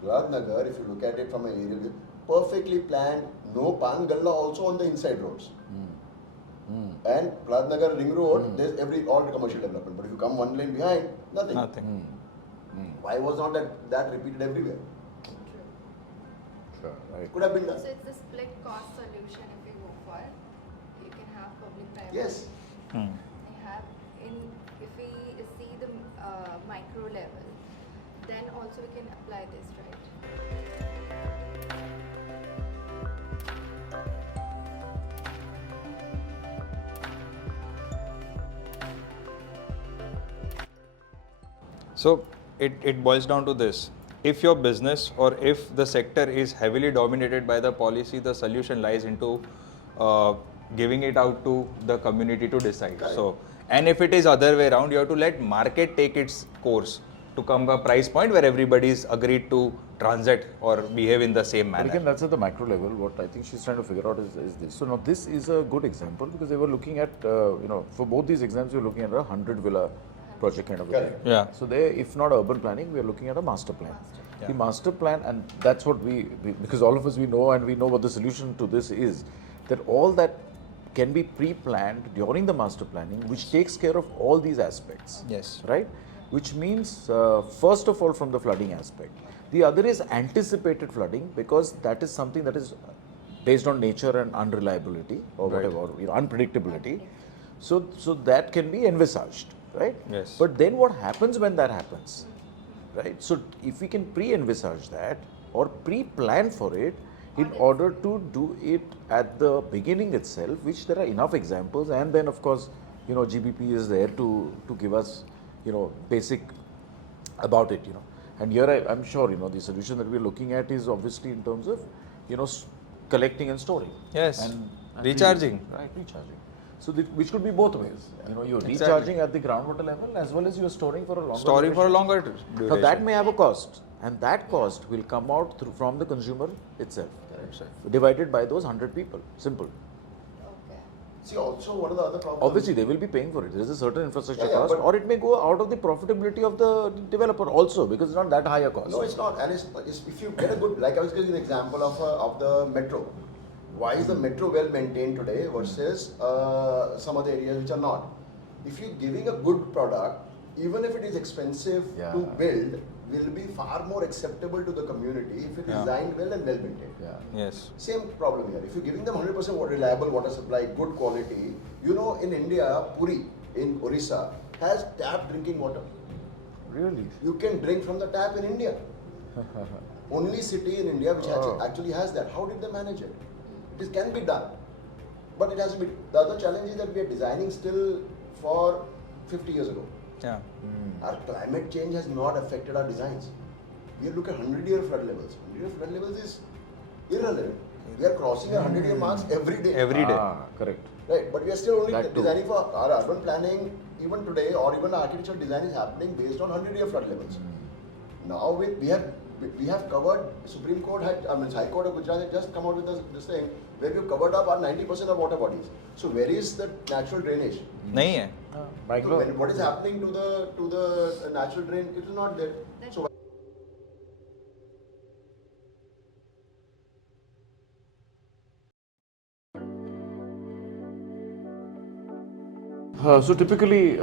Prahlad Nagar, if you look at it from an aerial view, perfectly planned, no pan galla also on the inside roads. And Prahlad Nagar ring road, there's all the commercial development. But if you come one lane behind, nothing. Nothing. Why was not that repeated everywhere? True. Sure. Right. Could have been done. So it's a split cost solution if we go for it. You can have public-private. Yes. Hmm. You have if we see the micro level, then also we can apply this, right? So it boils down to this. If your business or if the sector is heavily dominated by the policy, the solution lies into giving it out to the community to decide. So, and if it is other way around, you have to let market take its course to come a price point where everybody is agreed to transact or behave in the same But manner. again, that's at the macro level. What I think she's trying to figure out is this. So now this is a good example because they were looking at, for both these exams, we were looking at a 100 villa project kind of a thing. Correct. Yeah. So there, if not urban planning, we are looking at a master plan. The master plan, and that's what we because all of us we know and we know what the solution to this is, that all that can be pre-planned during the master planning, which takes care of all these aspects. Yes. Right? Which means, first of all, from the flooding aspect. The other is anticipated flooding because that is something that is based on nature and unreliability or Right. whatever, unpredictability. So that can be envisaged, right? Yes. But then what happens when that happens, right? So if we can pre-envisage that or pre-plan for it in order to do it at the beginning itself, which there are enough examples, and then of course, GBP is there to give us, basic about it, And here I'm sure, the solution that we're looking at is obviously in terms of, collecting and storing. Yes. And Recharging. reusing, right, recharging. So which could be both ways. You're Exactly. recharging at the groundwater level as well as you're storing for a longer Storing for a duration. longer Now duration. that may have a cost, and that cost will come out from the consumer itself, divided by those 100 people. Simple. Okay. See, also one of the other problems. Obviously, they will be paying for it. There is a certain infrastructure Yeah, cost, but- or it may go out of the profitability of the developer also, because it's not that high a cost. No, it's not. And it's if you get a good, like I was giving an example of the metro. Why is the metro well maintained today versus some other areas which are not? If you're giving a good product, even if it is expensive Yeah. to build, will be far more acceptable to the community if it is Yeah. designed well and well maintained. Yeah. Yes. Same problem here. If you're giving them 100% reliable water supply, good quality, in India, Puri in Orissa has tap drinking water. Really? You can drink from the tap in India. Only city in India which actually has that. How did they manage it? This can be done, but it has to be. The other challenge is that we are designing still for 50 years ago. Yeah. Our climate change has not affected our designs. We look at 100-year flood levels. 100-year flood levels is irrelevant. We are crossing our 100-year marks every day. Every day. Correct. Right, but we are still only That too. designing for our urban planning. Even today, or even architectural design is happening based on 100-year flood levels. Now we have covered. Supreme Court High Court of Gujarat had just come out with this thing where we've covered up our 90% of water bodies. So where is the natural drainage? नहीं है. So what is happening to the natural drain? It is not there. So So typically,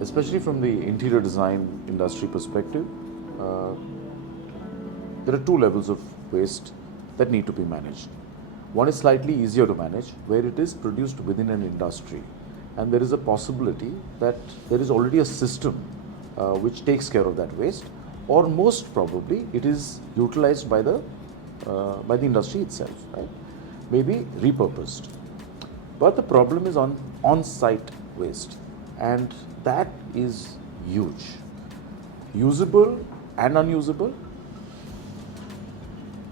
especially from the interior design industry perspective, there are two levels of waste that need to be managed. One is slightly easier to manage, where it is produced within an industry, and there is a possibility that there is already a system which takes care of that waste, or most probably it is utilized by the industry itself, right? Maybe repurposed. But the problem is on-site waste, and that is huge. Usable and unusable,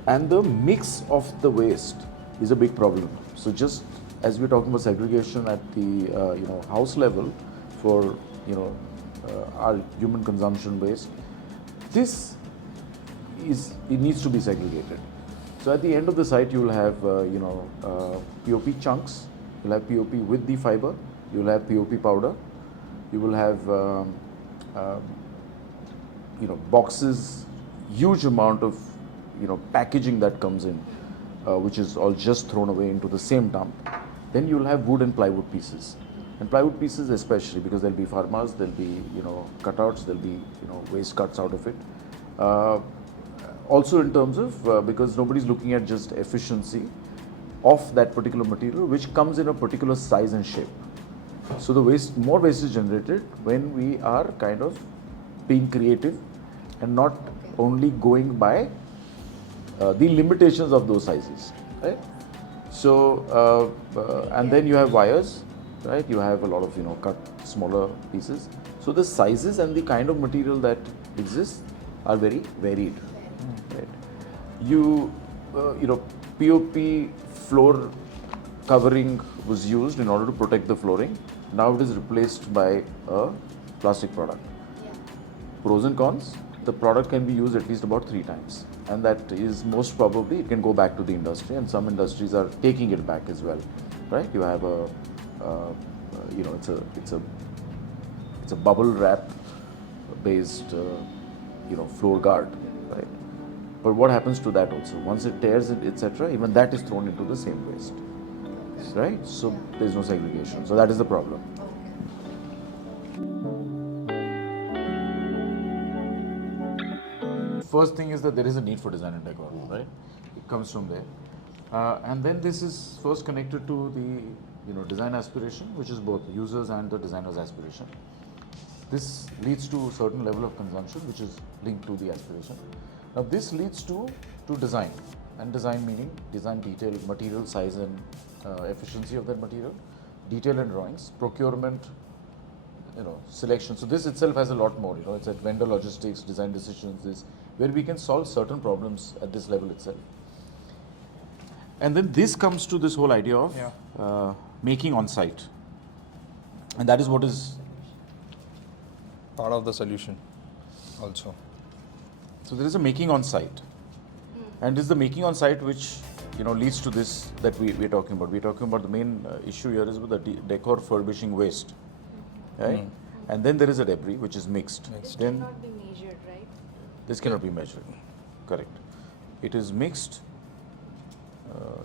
and the mix of the waste is a big problem. So just as we're talking about segregation at the house level for our human consumption waste, it needs to be segregated. So at the end of the site, you will have POP chunks, you'll have POP with the fiber, you'll have POP powder, you will have boxes, huge amount of packaging that comes in, which is all just thrown away into the same dump. Then you'll have wood and plywood pieces, and plywood pieces especially, because there'll be farmers, there'll be cutouts, there'll be waste cuts out of it. Also in terms of because nobody's looking at just efficiency of that particular material, which comes in a particular size and shape. So the more waste is generated when we are kind of being creative and not only going by the limitations of those sizes, right? So and then you have wires, right? You have a lot of cut smaller pieces. So the sizes and the kind of material that exists are very varied, right? POP floor covering was used in order to protect the flooring. Now it is replaced by a plastic product. Pros and cons: the product can be used at least about 3 times, and that is most probably it can go back to the industry, and some industries are taking it back as well, right? You have it's a bubble wrap based floor guard, right? But what happens to that also? Once it tears it, etc., even that is thrown into the same waste, right? So there is no segregation. So that is the problem. First thing is that there is a need for design and decor, right? It comes from there, and then this is first connected to the design aspiration, which is both users and the designer's aspiration. This leads to a certain level of consumption, which is linked to the aspiration. Now this leads to design, and design meaning design detail, material size and efficiency of that material, detail and drawings, procurement, selection. So this itself has a lot more. It's at vendor logistics, design decisions, where we can solve certain problems at this level itself. And then this comes to this whole idea of making on site, and that is what is part of the solution also. So there is a making on site, and it is the making on site which leads to this that we're talking about. We're talking about the main issue here is with the decor furbishing waste, right? And then there is a debris which is mixed. Then Cannot be measured, right? this cannot be measured. Correct. It is mixed.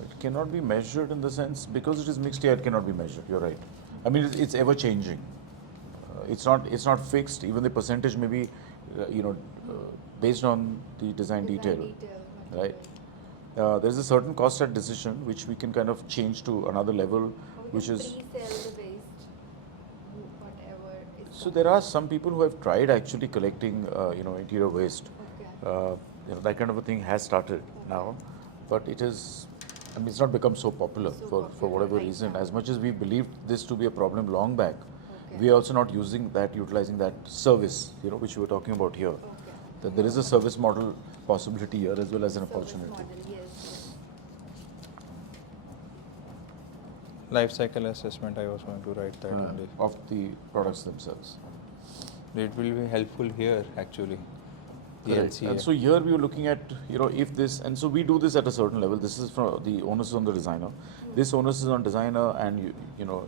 It cannot be measured in the sense because it is mixed. Yeah, it cannot be measured. You're right. I mean, it's ever changing. It's not fixed. Even the percentage may be, based on the design detail, right? There's a certain cost at decision which we can kind of change to another level, which is. Pre-sell the waste, whatever. So there are some people who have tried actually collecting, interior waste. Okay. That kind of a thing has started now, but it is. I mean, it's not become so popular for whatever reason. As much as we believed this to be a problem long back, we are also not utilizing that service, which we were talking about here. That there is a service model possibility here as well as an opportunity. Yes. Life cycle assessment, I was going to write that only. Of the products themselves. It will be helpful here actually. The Correct. LCA. And so here we are looking at, if this, and so we do this at a certain level. This is from the onus is on the designer. This onus is on designer and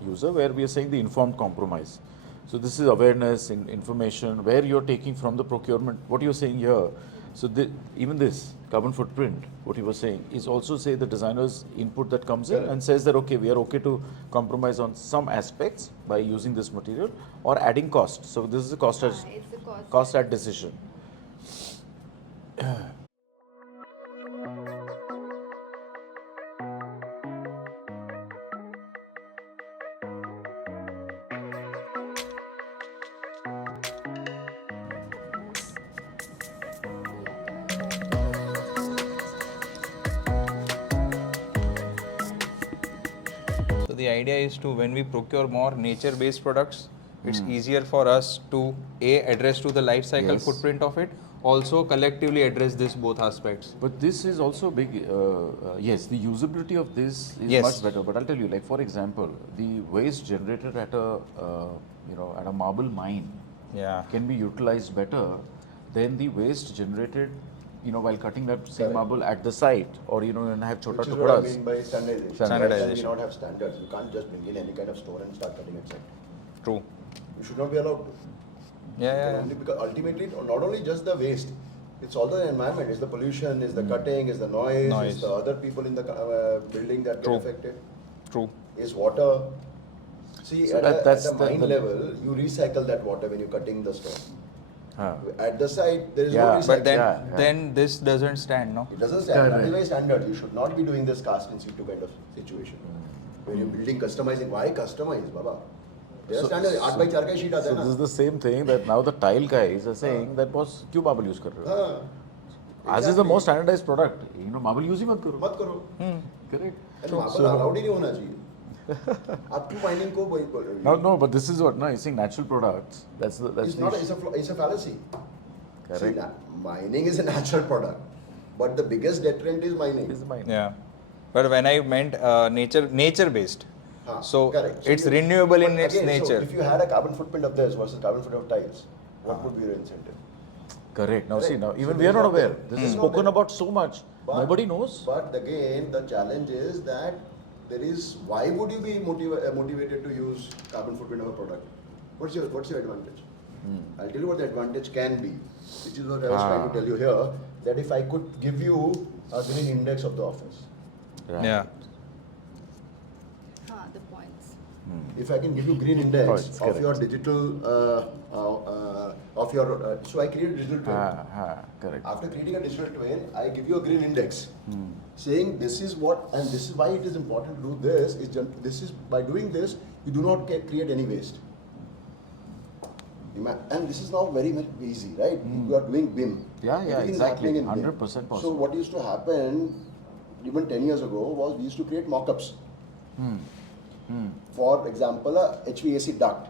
user, where we are saying the informed compromise. So this is awareness, information, where you're taking from the procurement. What you're saying here, so even this carbon footprint, what you were saying, is also say the designer's input that comes in and says that okay, we are okay to compromise on some aspects by using this material or adding cost. So this is a cost at decision. So the idea is to, when we procure more nature-based products, it's easier for us to address to the life cycle Yes. footprint of it, also collectively address this both aspects. But this is also big. Yes, the usability of this is Yes. much better. But I'll tell you, like for example, the waste generated at a at a marble mine Yeah. can be utilized better than the waste generated, while cutting that same Correct. marble at the site, or and have chota Which is what I tukudas. mean by standardization. Standardization. Why can we not have standards? You can't just bring in any kind of stone and start cutting at site. True. You should not be allowed to. Yeah. Only because ultimately, not only just the waste, it's all the environment, it's the pollution, it's the cutting, it's the noise, it's the other people in the building that True. get affected, True. it's water. See, So at that's a mine the- level, you recycle that water when you're cutting the stone. Huh. At the site, there is Yeah, no recycling. But then, Yeah. then this doesn't stand, no? It doesn't stand. That Correct. is very standard. You should not be doing this cast in situ kind of situation. When you're building, customizing, why customize, Baba? There are standards. 8 by 4 का sheet आता So है this ना? is the same thing that now the tile guys are saying that boss क्यों marble use कर रहे हो? हाँ. As is the most standardized product, marble use ही मत करो. मत करो. Correct. And marble allowed ही नहीं होना चाहिए. आप क्यों mining को वही बोल रहे हो? No, but this is what, no, you're saying natural products. That's It's not. It's a fallacy. Correct. See, mining is a natural product, but the biggest deterrent is mining. Is mine. Yeah. But when I meant nature based. Huh, So correct. it's you- renewable in but its again, nature. So if you had a carbon footprint of this versus carbon footprint of tiles, what would be your incentive? Correct. Now see, Correct. now So even this we are is not not aware. there. This Hmm. is Not spoken there. about so much. But- Nobody knows. But again, the challenge is that there is. Why would you be motivated to use carbon footprint of a product? What's your advantage? I'll tell you what the advantage can be, which is what I was trying to tell you here. That if I could give you a green index of the office, Right. Yeah. The points. if I can give you green index Points, of correct. your digital, of your, so I create a digital twin. Correct. After creating a digital twin, I give you a green index, saying this is what, and this is why it is important to do this. This is by doing this, you do not create any waste. And this is now very, very easy, right? You are doing BIM. Yeah, Everything is exactly. happening in BIM. 100% possible. So what used to happen, even 10 years ago, was we used to create mock-ups. For example, a HVAC duct.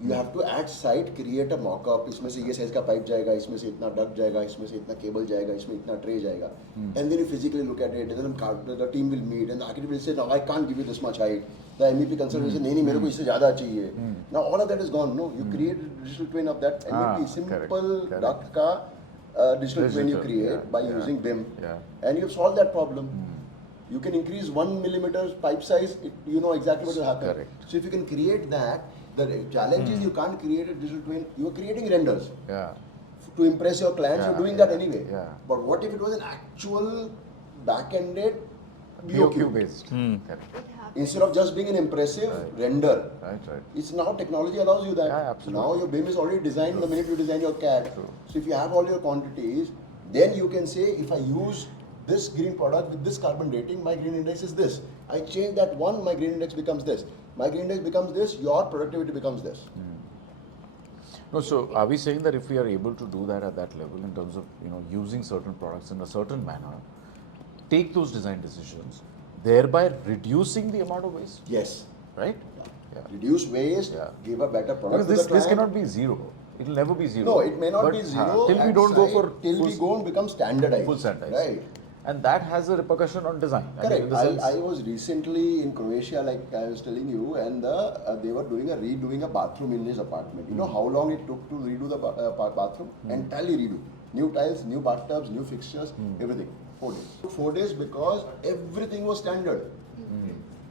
You have to at site create a mock-up. इसमें से ये size का pipe जाएगा, इसमें से इतना duct जाएगा, इसमें से इतना cable जाएगा, इसमें इतना tray जाएगा. And then you physically look at it, and then the team will meet, and the architect will say, no, I can't give you this much height. The MEP consultant will say, नहीं मेरे को इससे ज़्यादा चाहिए. Now all of that is gone. No, you create a digital twin of that MEP, simple correct. duct का digital twin you Digital, create yeah, by yeah, using BIM, yeah. and you've solved that problem. You can increase 1 millimeter pipe size, you know exactly what will happen. Correct. So if you can create that, the challenge is you can't create a digital twin, you are creating renders. Yeah. To impress your clients, Yeah, you're doing that yeah, anyway. yeah. But what if it was an actual back-ended BOQ based. Correct. It happens. Instead of just being an impressive render. Right. It's now technology allows you that. Yeah, absolutely. Now your BIM is already designed the minute you design your CAD. True. So if you have all your quantities, then you can say if I use this green product with this carbon rating, my green index is this. I change that one, my green index becomes this. My green index becomes this, your productivity becomes this. No, so are we saying that if we are able to do that at that level in terms of using certain products in a certain manner, take those design decisions, thereby reducing the amount of waste, Yes. right? Yeah. Reduce waste, Yeah. give a better product Because to this the client. cannot be zero. It will never be zero. No, it may not But, be zero till we at don't go site, for till we full- go and become standardized. full standardized. Right. And that has a repercussion on design. I mean, Correct. in the sense- I was recently in Croatia, like I was telling you, and they were redoing a bathroom in his apartment. You know how long it took to redo the bathroom? Entirely redo. New tiles, new bathtubs, new fixtures, everything. 4 days. 4 days because everything was standard.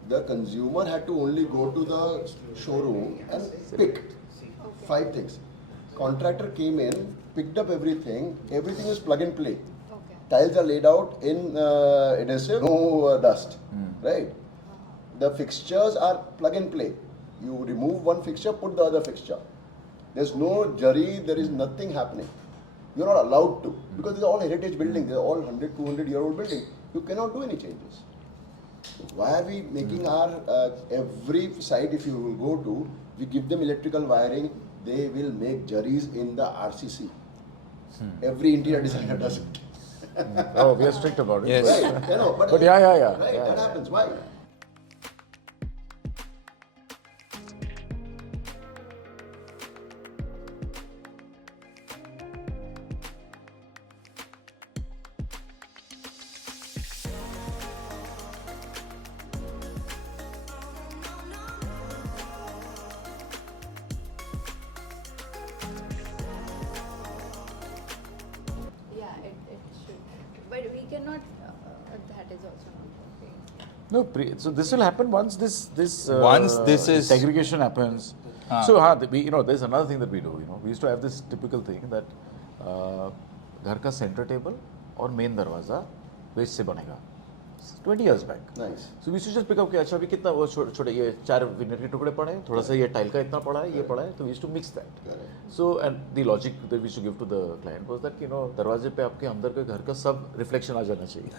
The consumer had to only go to the showroom and pick 5 things. Contractor came in, picked up everything. Everything is plug and play. Okay. Tiles are laid out in adhesive, no dust, right? The fixtures are plug and play. You remove one fixture, put the other fixture. There's no jury, there is nothing happening. You're not allowed to because these are all heritage buildings. They're all 100, 200-year-old buildings. You cannot do any changes. Why are we making our every site? If you will go to, we give them electrical wiring. They will make juries in the RCC. Every interior designer does it. Oh, we are strict about it. Yes. Right, you know, but But yeah. Right, Yeah, that yeah. happens. Why? not, that is also not working. No, so this will happen once this Once this is- segregation happens. So there's another thing that we do. We used to have this typical thing that घर का center table और main दरवाजा waste से बनेगा. 20 years back. Nice. So we used to just pick up कि अच्छा अभी कितना वो छोटे ये 4 विनर के टुकड़े पड़े हैं, थोड़ा सा ये टाइल का इतना पड़ा है, ये पड़ा है, तो we used to mix that. Correct. So and the logic that we used to give to the client was that दरवाजे पे आपके अंदर के घर का सब reflection आ जाना चाहिए.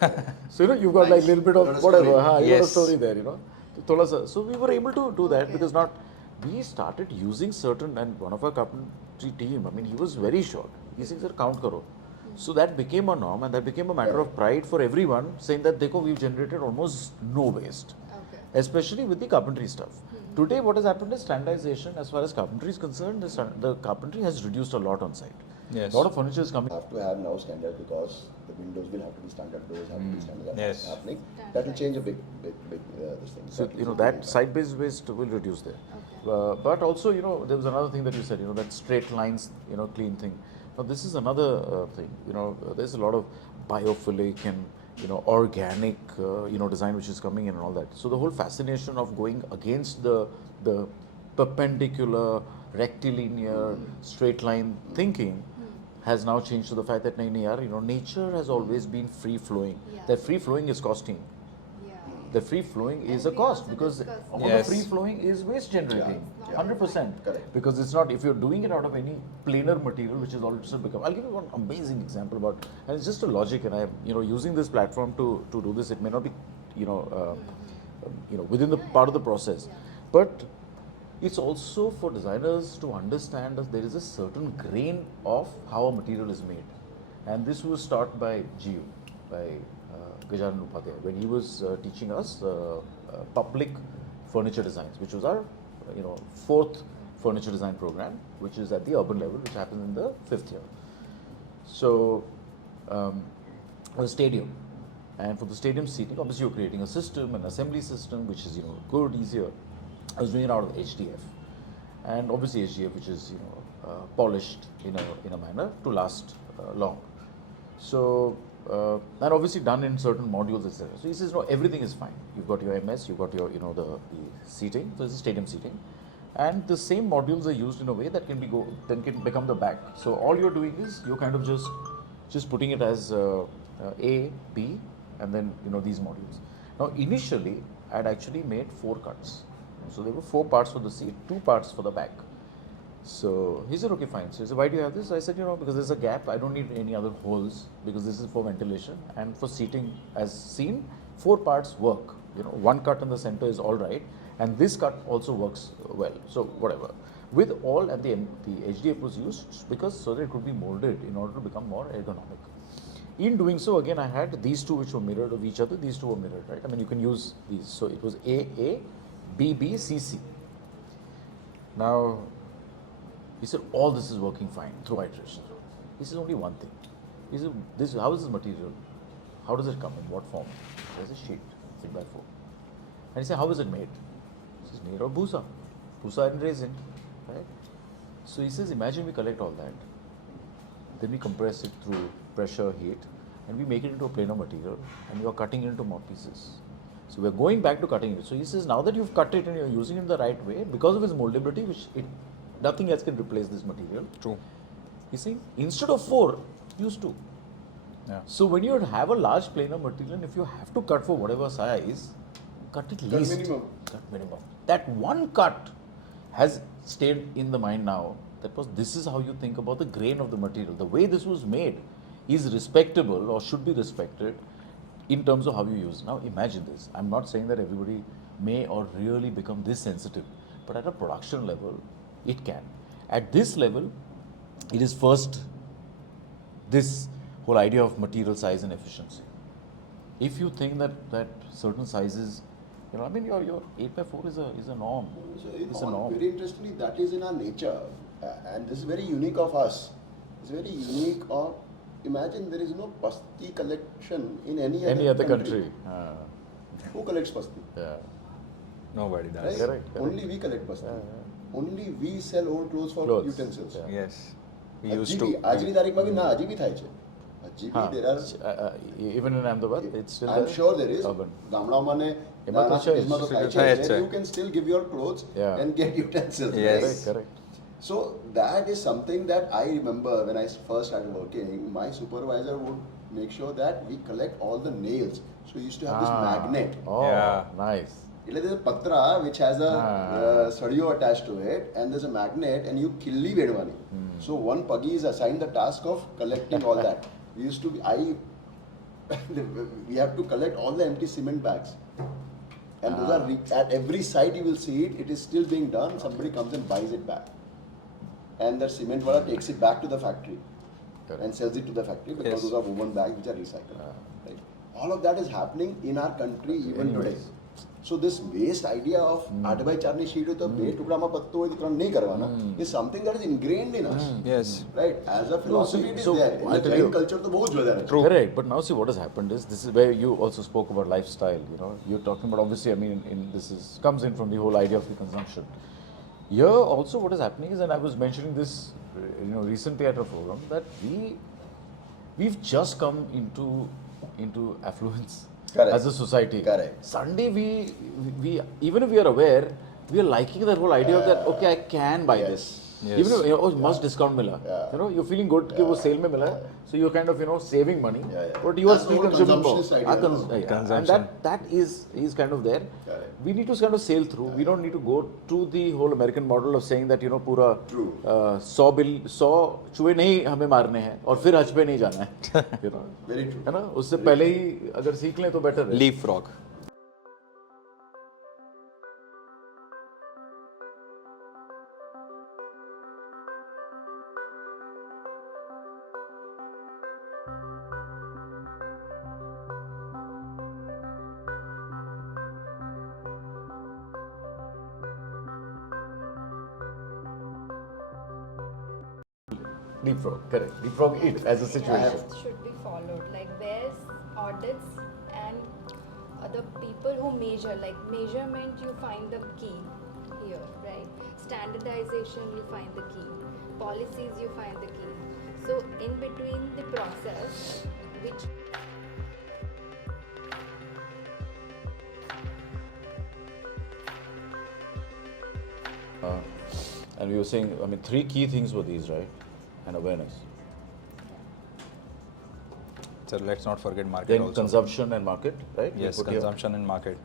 So you've got like little bit Got a of whatever, story. you got a Yes. story there, तो थोड़ा सा. So we were able to do that because we started using certain, and one of our carpentry team, I mean, he was very short. He said, sir, count karo. So that became a norm, and that became a matter of pride for everyone, saying that देखो we've generated almost no waste, Okay. especially with the carpentry stuff. Today, what has happened is standardization. As far as carpentry is concerned, the carpentry has reduced a lot on site. Yes. A lot of furniture is coming. Have to have now standard because the windows will have to be standard, doors have to be standard. Yes. Happening. That will change a big this thing. So That is that site-based waste will reduce there. Okay. But also, there was another thing that you said, that straight lines, clean thing. Now this is another thing. There's a lot of biophilic and organic, design which is coming in and all that. So the whole fascination of going against the perpendicular, rectilinear, straight line thinking has now changed to the fact that nature has always been free flowing. Yeah. That free flowing is costing. Yeah. The free flowing is a And we cost also because discussed all Yes. the free flowing is waste generating. Yeah. 100%. Correct. Because it's not, if you're doing it out of any planar material, which is also become. I'll give you one amazing example about, and it's just a logic, and I'm using this platform to do this. It may not be within the part of the process, but it's also for designers to understand that there is a certain grain of how a material is made, and this was taught by GU, by gearon when he was teaching us public furniture designs, which was our 4th furniture design program, which is at the urban level, which happens in the 5th year. So a stadium, and for the stadium seating, obviously you're creating a system, an assembly system, which is good, easier. I was doing it out of HDF, and obviously HDF, which is polished in a manner to last long. So and obviously done in certain modules, etc. So he says, no, everything is fine. You've got your MS, you've got your the seating. So it's a stadium seating, and the same modules are used in a way that can become the back. So all you're doing is you're kind of just putting it as A, B, and then these modules. Now initially, I'd actually made 4 cuts. So there were 4 parts for the seat, 2 parts for the back. So he said, okay, fine. So he said, why do you have this? I said, because there's a gap. I don't need any other holes because this is for ventilation, and for seating, as seen, 4 parts work. 1 cut in the center is all right, and this cut also works well. So whatever. With all, at the end, the HDF was used because so that it could be molded in order to become more ergonomic. In doing so, again, I had these 2 which were mirrored of each other. These 2 were mirrored, right? I mean, you can use these. So it was A, B, B, C, C. Now, he said, all this is working fine through iterations. He says only one thing. He said, how is this material? How does it come? In what form? There's a sheet, 3x4. And he said, how is it made? He says, made of bhusa and resin, right? So he says, imagine we collect all that. Then we compress it through pressure, heat, and we make it into a planar material, and you are cutting it into more pieces. So we're going back to cutting it. So he says, now that you've cut it and you're using it in the right way, because of its moldability, nothing else can replace this material. True. You see, instead of 4, use 2. Yeah. So when you have a large planar material, and if you have to cut for whatever size, cut it least. Cut minimum. That one cut has stayed in the mind now. This is how you think about the grain of the material. The way this was made is respectable or should be respected in terms of how you use. Now imagine this. I'm not saying that everybody may or really become this sensitive, but at a production level, it can. At this level, it is first this whole idea of material size and efficiency. If you think that certain sizes, your 8x4 is a norm. It's a norm. Very interestingly, that is in our nature, and this is very unique of us. It's very unique of. Imagine there is no pasti collection in any other country. Who collects pasti? Yeah. Nobody does. Right? Correct. Only we collect pasti. Yeah. Only we sell old clothes for Clothes. utensils. Yeah. Yes. We used to. આજની તારીખમાં બી ના હજી બી થાય છે GP, there are. Even in Ahmedabad, it's still I'm sure there is. urban. Gamdaumane, you can still give your clothes and get utensils. Yes. Correct. So that is something that I remember when I first started working. My supervisor would make sure that we collect all the nails. So we used to have this magnet. Oh, Yeah. nice. There's a patra which has a sadio attached to it, and there's a magnet, and you killi vedvani. So one puggy is assigned the task of collecting all that. We used to be, we have to collect all the empty cement bags. And those are at every site you will see it. It is still being done. Somebody comes and buys it back, and the cement wala takes it back to the factory and sells it to the factory because those are woven bags which are recycled. Right? All of that is happening in our country even today. So this waste idea of 8x4 sheet with a base tukda ma patto nahi karwana is something that is ingrained in us. Yes. Right? As a philosophy, it is so there. In I'll the tell you- Jain culture, to bahut zyada hai. True. Correct. But now see what has happened is, this is where you also spoke about lifestyle. You know, you're talking about, obviously, I mean, this is comes in from the whole idea of the consumption. Here also what is happening is, and I was mentioning this, recently at a forum, that we've just come into affluence. Correct. As a society. Correct. Suddenly we even if we are aware, we are liking that whole idea of that, okay, I can buy this. Yes. Even if must discount mila. You're feeling good कि वो sale में मिला है, so you're kind of saving money, but you are That's the still whole consuming more. consumptionist idea, no? And that is kind of there. Correct. We need to kind of sail through. We don't need to go to the whole American model of saying that पूरा True. 100 चूहे नहीं हमें मारने हैं और फिर हज पे नहीं जाना है. Very true. है ना, उससे पहले ही अगर सीख लें तो बेटर है. Leapfrog. Leapfrog, correct. Leapfrog it as a situation. Should be followed. Like where's audits and the people who measure, like measurement, you find the key here, right? Standardization, you find the key. Policies, you find the key. So in between the process, which And we were saying, I mean, 3 key things were these, right? And awareness. So let's not forget market Then also. consumption and market, right? We Yes, put here. consumption and market.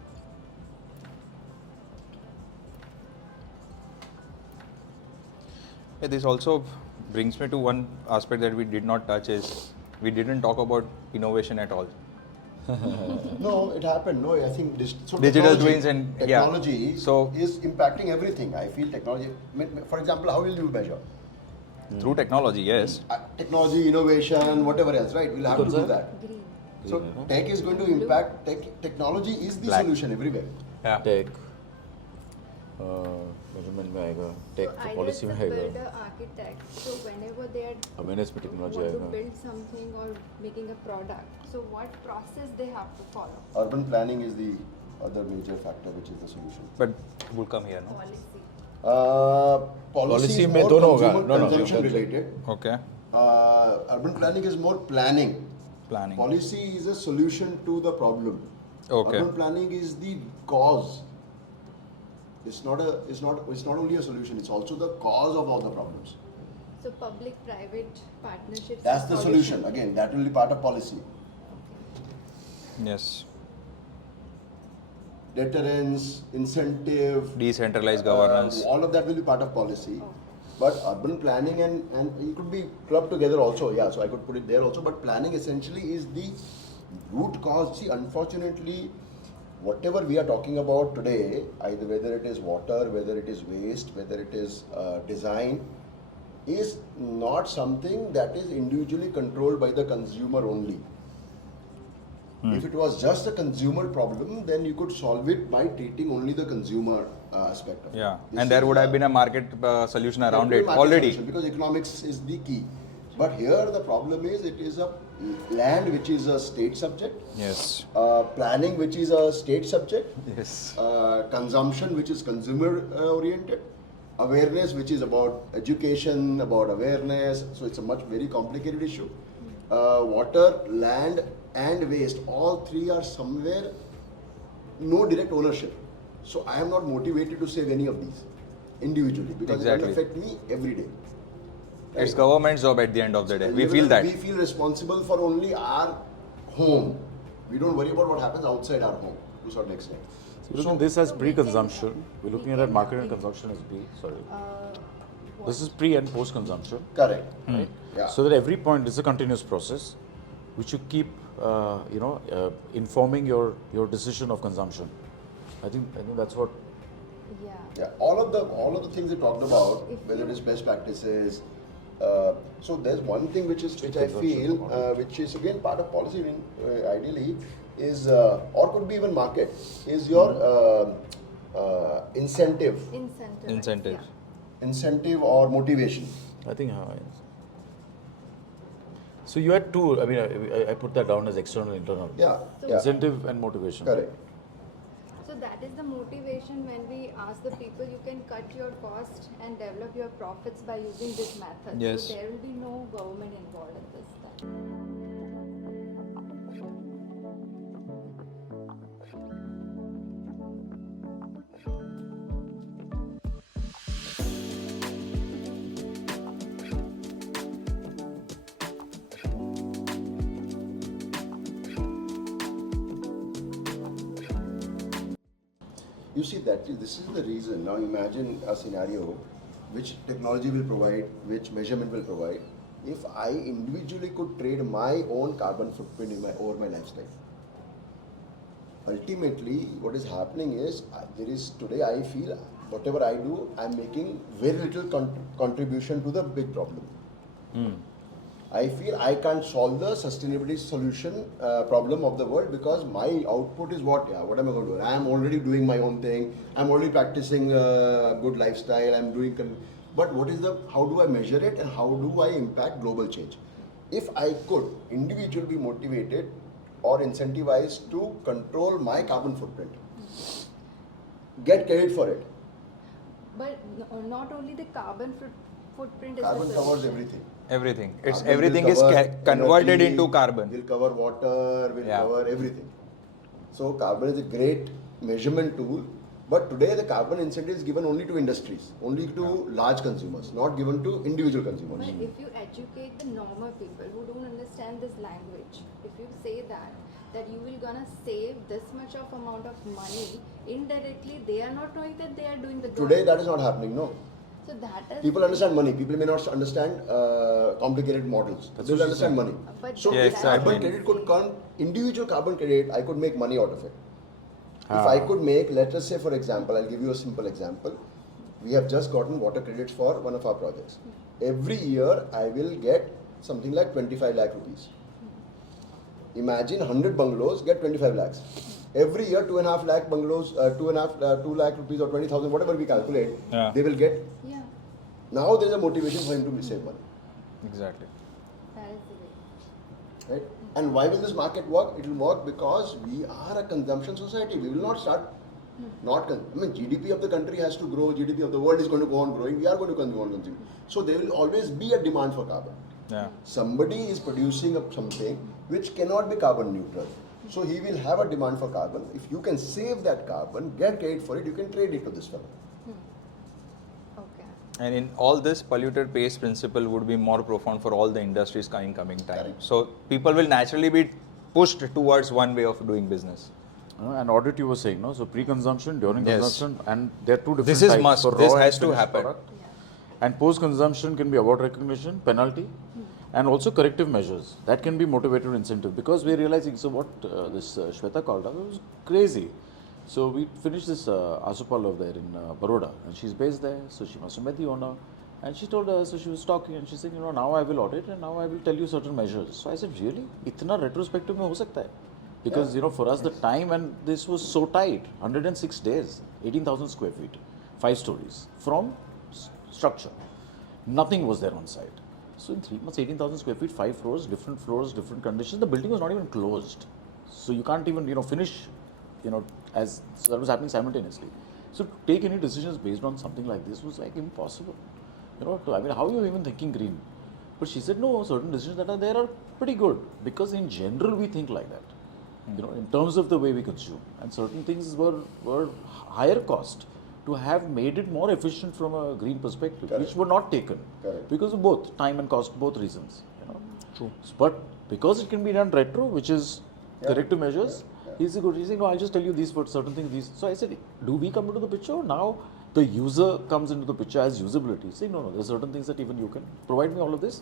Yeah, this also brings me to one aspect that we did not touch is we didn't talk about innovation at all. No, it happened. No, I think Digital technology- twins and- yeah. technology So- is impacting everything. I feel technology. For example, how will you measure? Through technology, yes. Technology, innovation, whatever else, right? We'll have to do Concept? that. green. So tech is going to impact. Technology is the Black. solution everywhere. Yeah. Tech, measurement में आएगा, tech So either policy it's में a आएगा, builder architect. So whenever they are awareness में technology want to आएगा. build something or making a product, so what process they have to follow? Urban planning is the other major factor, which is the solution. But we'll come here, no? Policy. Policy is में more दोनों होगा. consumer No, no, consumption no. related. Okay. Urban planning is more planning. Planning. Policy is a solution to the problem. Okay. Urban planning is the cause. It's not only a solution. It's also the cause of all the problems. So public-private partnerships. That's is the solution. Again, that will be part of policy. Yes. Deterrence, incentive, Decentralized governance. all of that will be part of policy. But urban planning and it could be clubbed together also. Yeah, so I could put it there also. But planning essentially is the root cause. See, unfortunately, whatever we are talking about today, either whether it is water, whether it is waste, whether it is design, is not something that is individually controlled by the consumer only. If it was just a consumer problem, then you could solve it by treating only the consumer aspect of it. Yeah. This And there is would the- have been a market solution around There it will be market already. solution, because economics is the key. But here the problem is it is a land which is a state subject, Yes. planning which is a state subject, Yes. consumption which is consumer oriented, awareness which is about education, about awareness. So it's a very complicated issue. water, land and waste, all three are somewhere no direct ownership. So I am not motivated to save any of these individually because it will affect me every day. It's government's job at the end of the day. We feel that. We feel responsible for only our home. We don't worry about what happens outside our home to a certain extent. So looking at this as pre-consumption, we're looking at market and consumption as B. Sorry. This is pre and post-consumption. Correct. Right? Yeah. So that every point is a continuous process, which you keep, informing your decision of consumption. I think that's what. Yeah. Yeah, all of the things we talked about, whether it is best practices. So there's one thing which I feel, which is again part of policy, ideally, is or could be even market, is your incentive or motivation. I think. So you had two. I mean, I put that down as external and internal. Yeah. Incentive and motivation. Correct. So that is the motivation when we ask the people, you can cut your cost and develop your profits by using this method. Yes. So there will be no government involved in this time. You see that this is the reason. Now imagine a scenario which technology will provide, which measurement will provide. If I individually could trade my own carbon footprint over my lifestyle. Ultimately, what is happening is today I feel whatever I do, I'm making very little contribution to the big problem. I feel I can't solve the sustainability solution problem of the world because my output is what am I going to do? I am already doing my own thing. I'm already practicing good lifestyle. I'm doing, but how do I measure it and how do I impact global change? If I could individually be motivated or incentivized to control my carbon footprint, get credit for it. But not only the carbon footprint is Carbon the covers solution. everything. Everything. It's Carbon everything will is cover converted energy, into carbon. Will cover water, will cover everything. So carbon is a great measurement tool, but today the carbon incentive is given only to industries, only to large consumers, not given to individual consumers. But if you educate the normal people who don't understand this language, if you say that you will gonna save this much of amount of money, indirectly they are not knowing that they are doing the good. Today that is not happening, no. So that is People understand money. People may not understand complicated models. They will understand money. But So yeah, if exactly. carbon credit could come, individual carbon credit, I could make money out of it. If I could make, let us say for example, I'll give you a simple example. We have just gotten water credits for one of our projects. Every year I will get something like 25 lakh rupees. Imagine 100 bungalows get 25 lakhs. Every year 2.5 lakh bungalows, 2 lakh rupees or 20,000, whatever we calculate, they will get. Yeah, Now there is a motivation for him to save money. Exactly. that is the way. Right? And why will this market work? It will work because we are a consumption society. We will not start GDP of the country has to grow, GDP of the world is going to go on growing, we are going to consume. So there will always be a demand for carbon. Yeah. Somebody is producing something which cannot be carbon neutral. So he will have a demand for carbon. If you can save that carbon, get credit for it, you can trade it to this fellow. Okay. And in all this, polluter pays principle would be more profound for all the industries coming time. Correct. So people will naturally be pushed towards one way of doing business. And audit you were saying, no? So pre-consumption, during Yes. consumption, and there are two different This is types. must. For This raw has and to finished happen. product. And post-consumption can be award recognition, penalty, and also corrective measures. That can be motivated incentive because we're realizing, so what this Shweta called out was crazy. So we finished this Asupal over there in Baroda, and she's based there, so she must have met the owner. And she told us, so she was talking, and she said, now I will audit and now I will tell you certain measures. So I said, really? Itna retrospective mein ho sakta hai? Because, for us, the time and this was so tight, 106 days, 18,000 square feet, 5 stories, from structure. Nothing was there on site. So in 3 months, 18,000 square feet, 5 floors, different conditions. The building was not even closed. So you can't even, finish, as so that was happening simultaneously. So to take any decisions based on something like this was like impossible. How are you even thinking green? But she said, no, certain decisions that are there are pretty good because in general we think like that. You know, in terms of the way we consume. And certain things were higher cost to have made it more efficient from a green perspective, Correct. which were not taken Correct. because of both time and cost, both reasons. You know. True. But because it can be done retro, which is corrective measures, he's saying, no, I'll just tell you these for certain things. These. So I said, do we come into the picture? Now the user comes into the picture as usability. Say, no, there's certain things that even you can provide me all of this.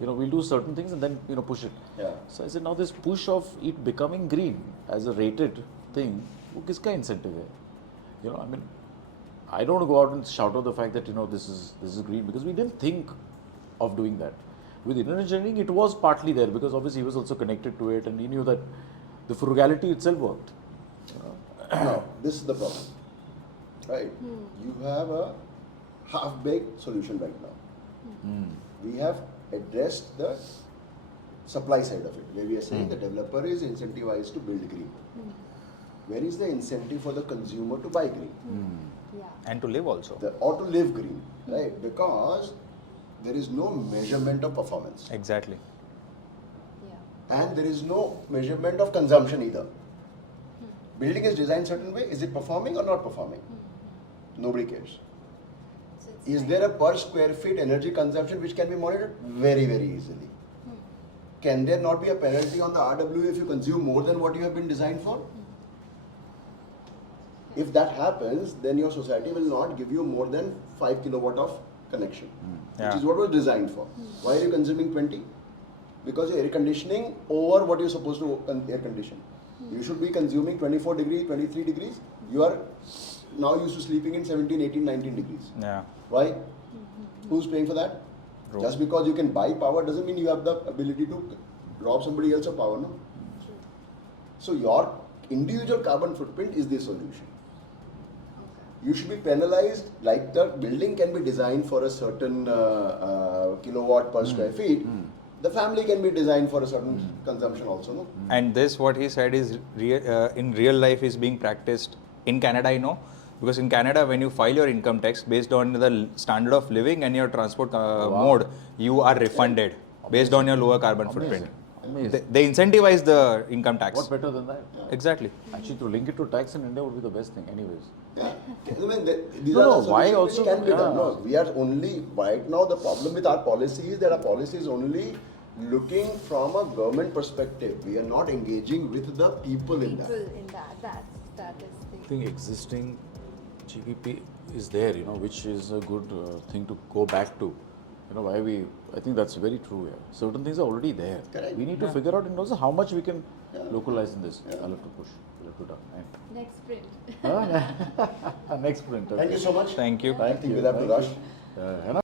You know, we'll do certain things and then, you know, push it. Yeah. So I said, now this push of it becoming green as a rated thing, wo kiska incentive hai? You know, I mean, I don't go out and shout out the fact that, you know, this is green because we didn't think of doing that. With inner engineering, it was partly there because obviously he was also connected to it and he knew that the frugality itself worked. Now, this is the problem, right? You have a half-baked solution right now. We have addressed the supply side of it, where we are saying the developer is incentivized to build green. Where is the incentive for the consumer to buy green? Yeah. And to live also. Or to live green, right? Because there is no measurement of performance. Exactly. Yeah. And there is no measurement of consumption either. Building is designed certain way, is it performing or not performing? Nobody cares. So it's Is like- there a per square feet energy consumption which can be monitored? Very, very easily. Can there not be a penalty on the RWA if you consume more than what you have been designed for? If that happens, then your society will not give you more than 5 kilowatt of connection, Yeah. which is what was designed for. Why are you consuming 20? Because you're air conditioning over what you're supposed to air condition. You should be consuming 24 degrees, 23 degrees. You are now used to sleeping in 17, 18, 19 degrees. Yeah. Why? Who's paying for that? True. Just because you can buy power doesn't mean you have the ability to rob somebody else of power, no? So your individual carbon footprint is the solution. You should be penalized, like the building can be designed for a certain kilowatt per square feet. The family can be designed for a certain consumption also, no? And this, what he said, is in real life is being practiced in Canada, I know. Because in Canada, when you file your income tax based on the standard of living and your transport mode, you are refunded based on your lower carbon footprint. Amazing. They incentivize the income tax. What better than that? Exactly. Actually, to link it to tax in India would be the best thing anyways. Yeah. I mean, these No, are no, the why solutions also- which can be done. yeah. No, we are only, right now the problem with our policy is that our policy is only looking from a government perspective. We are not engaging with the people in that. People in that is I the think existing GPP is there, you know, which is a good thing to go back to. You know, I think that's very true. Yeah. Certain things are already there. Correct. We need to figure out in terms of how much we can Yeah. localize in this. Yeah. I'll have to push. We'll have to do. next sprint. Next print. Thank you so much. Thank you. I think we'll have to rush. है ना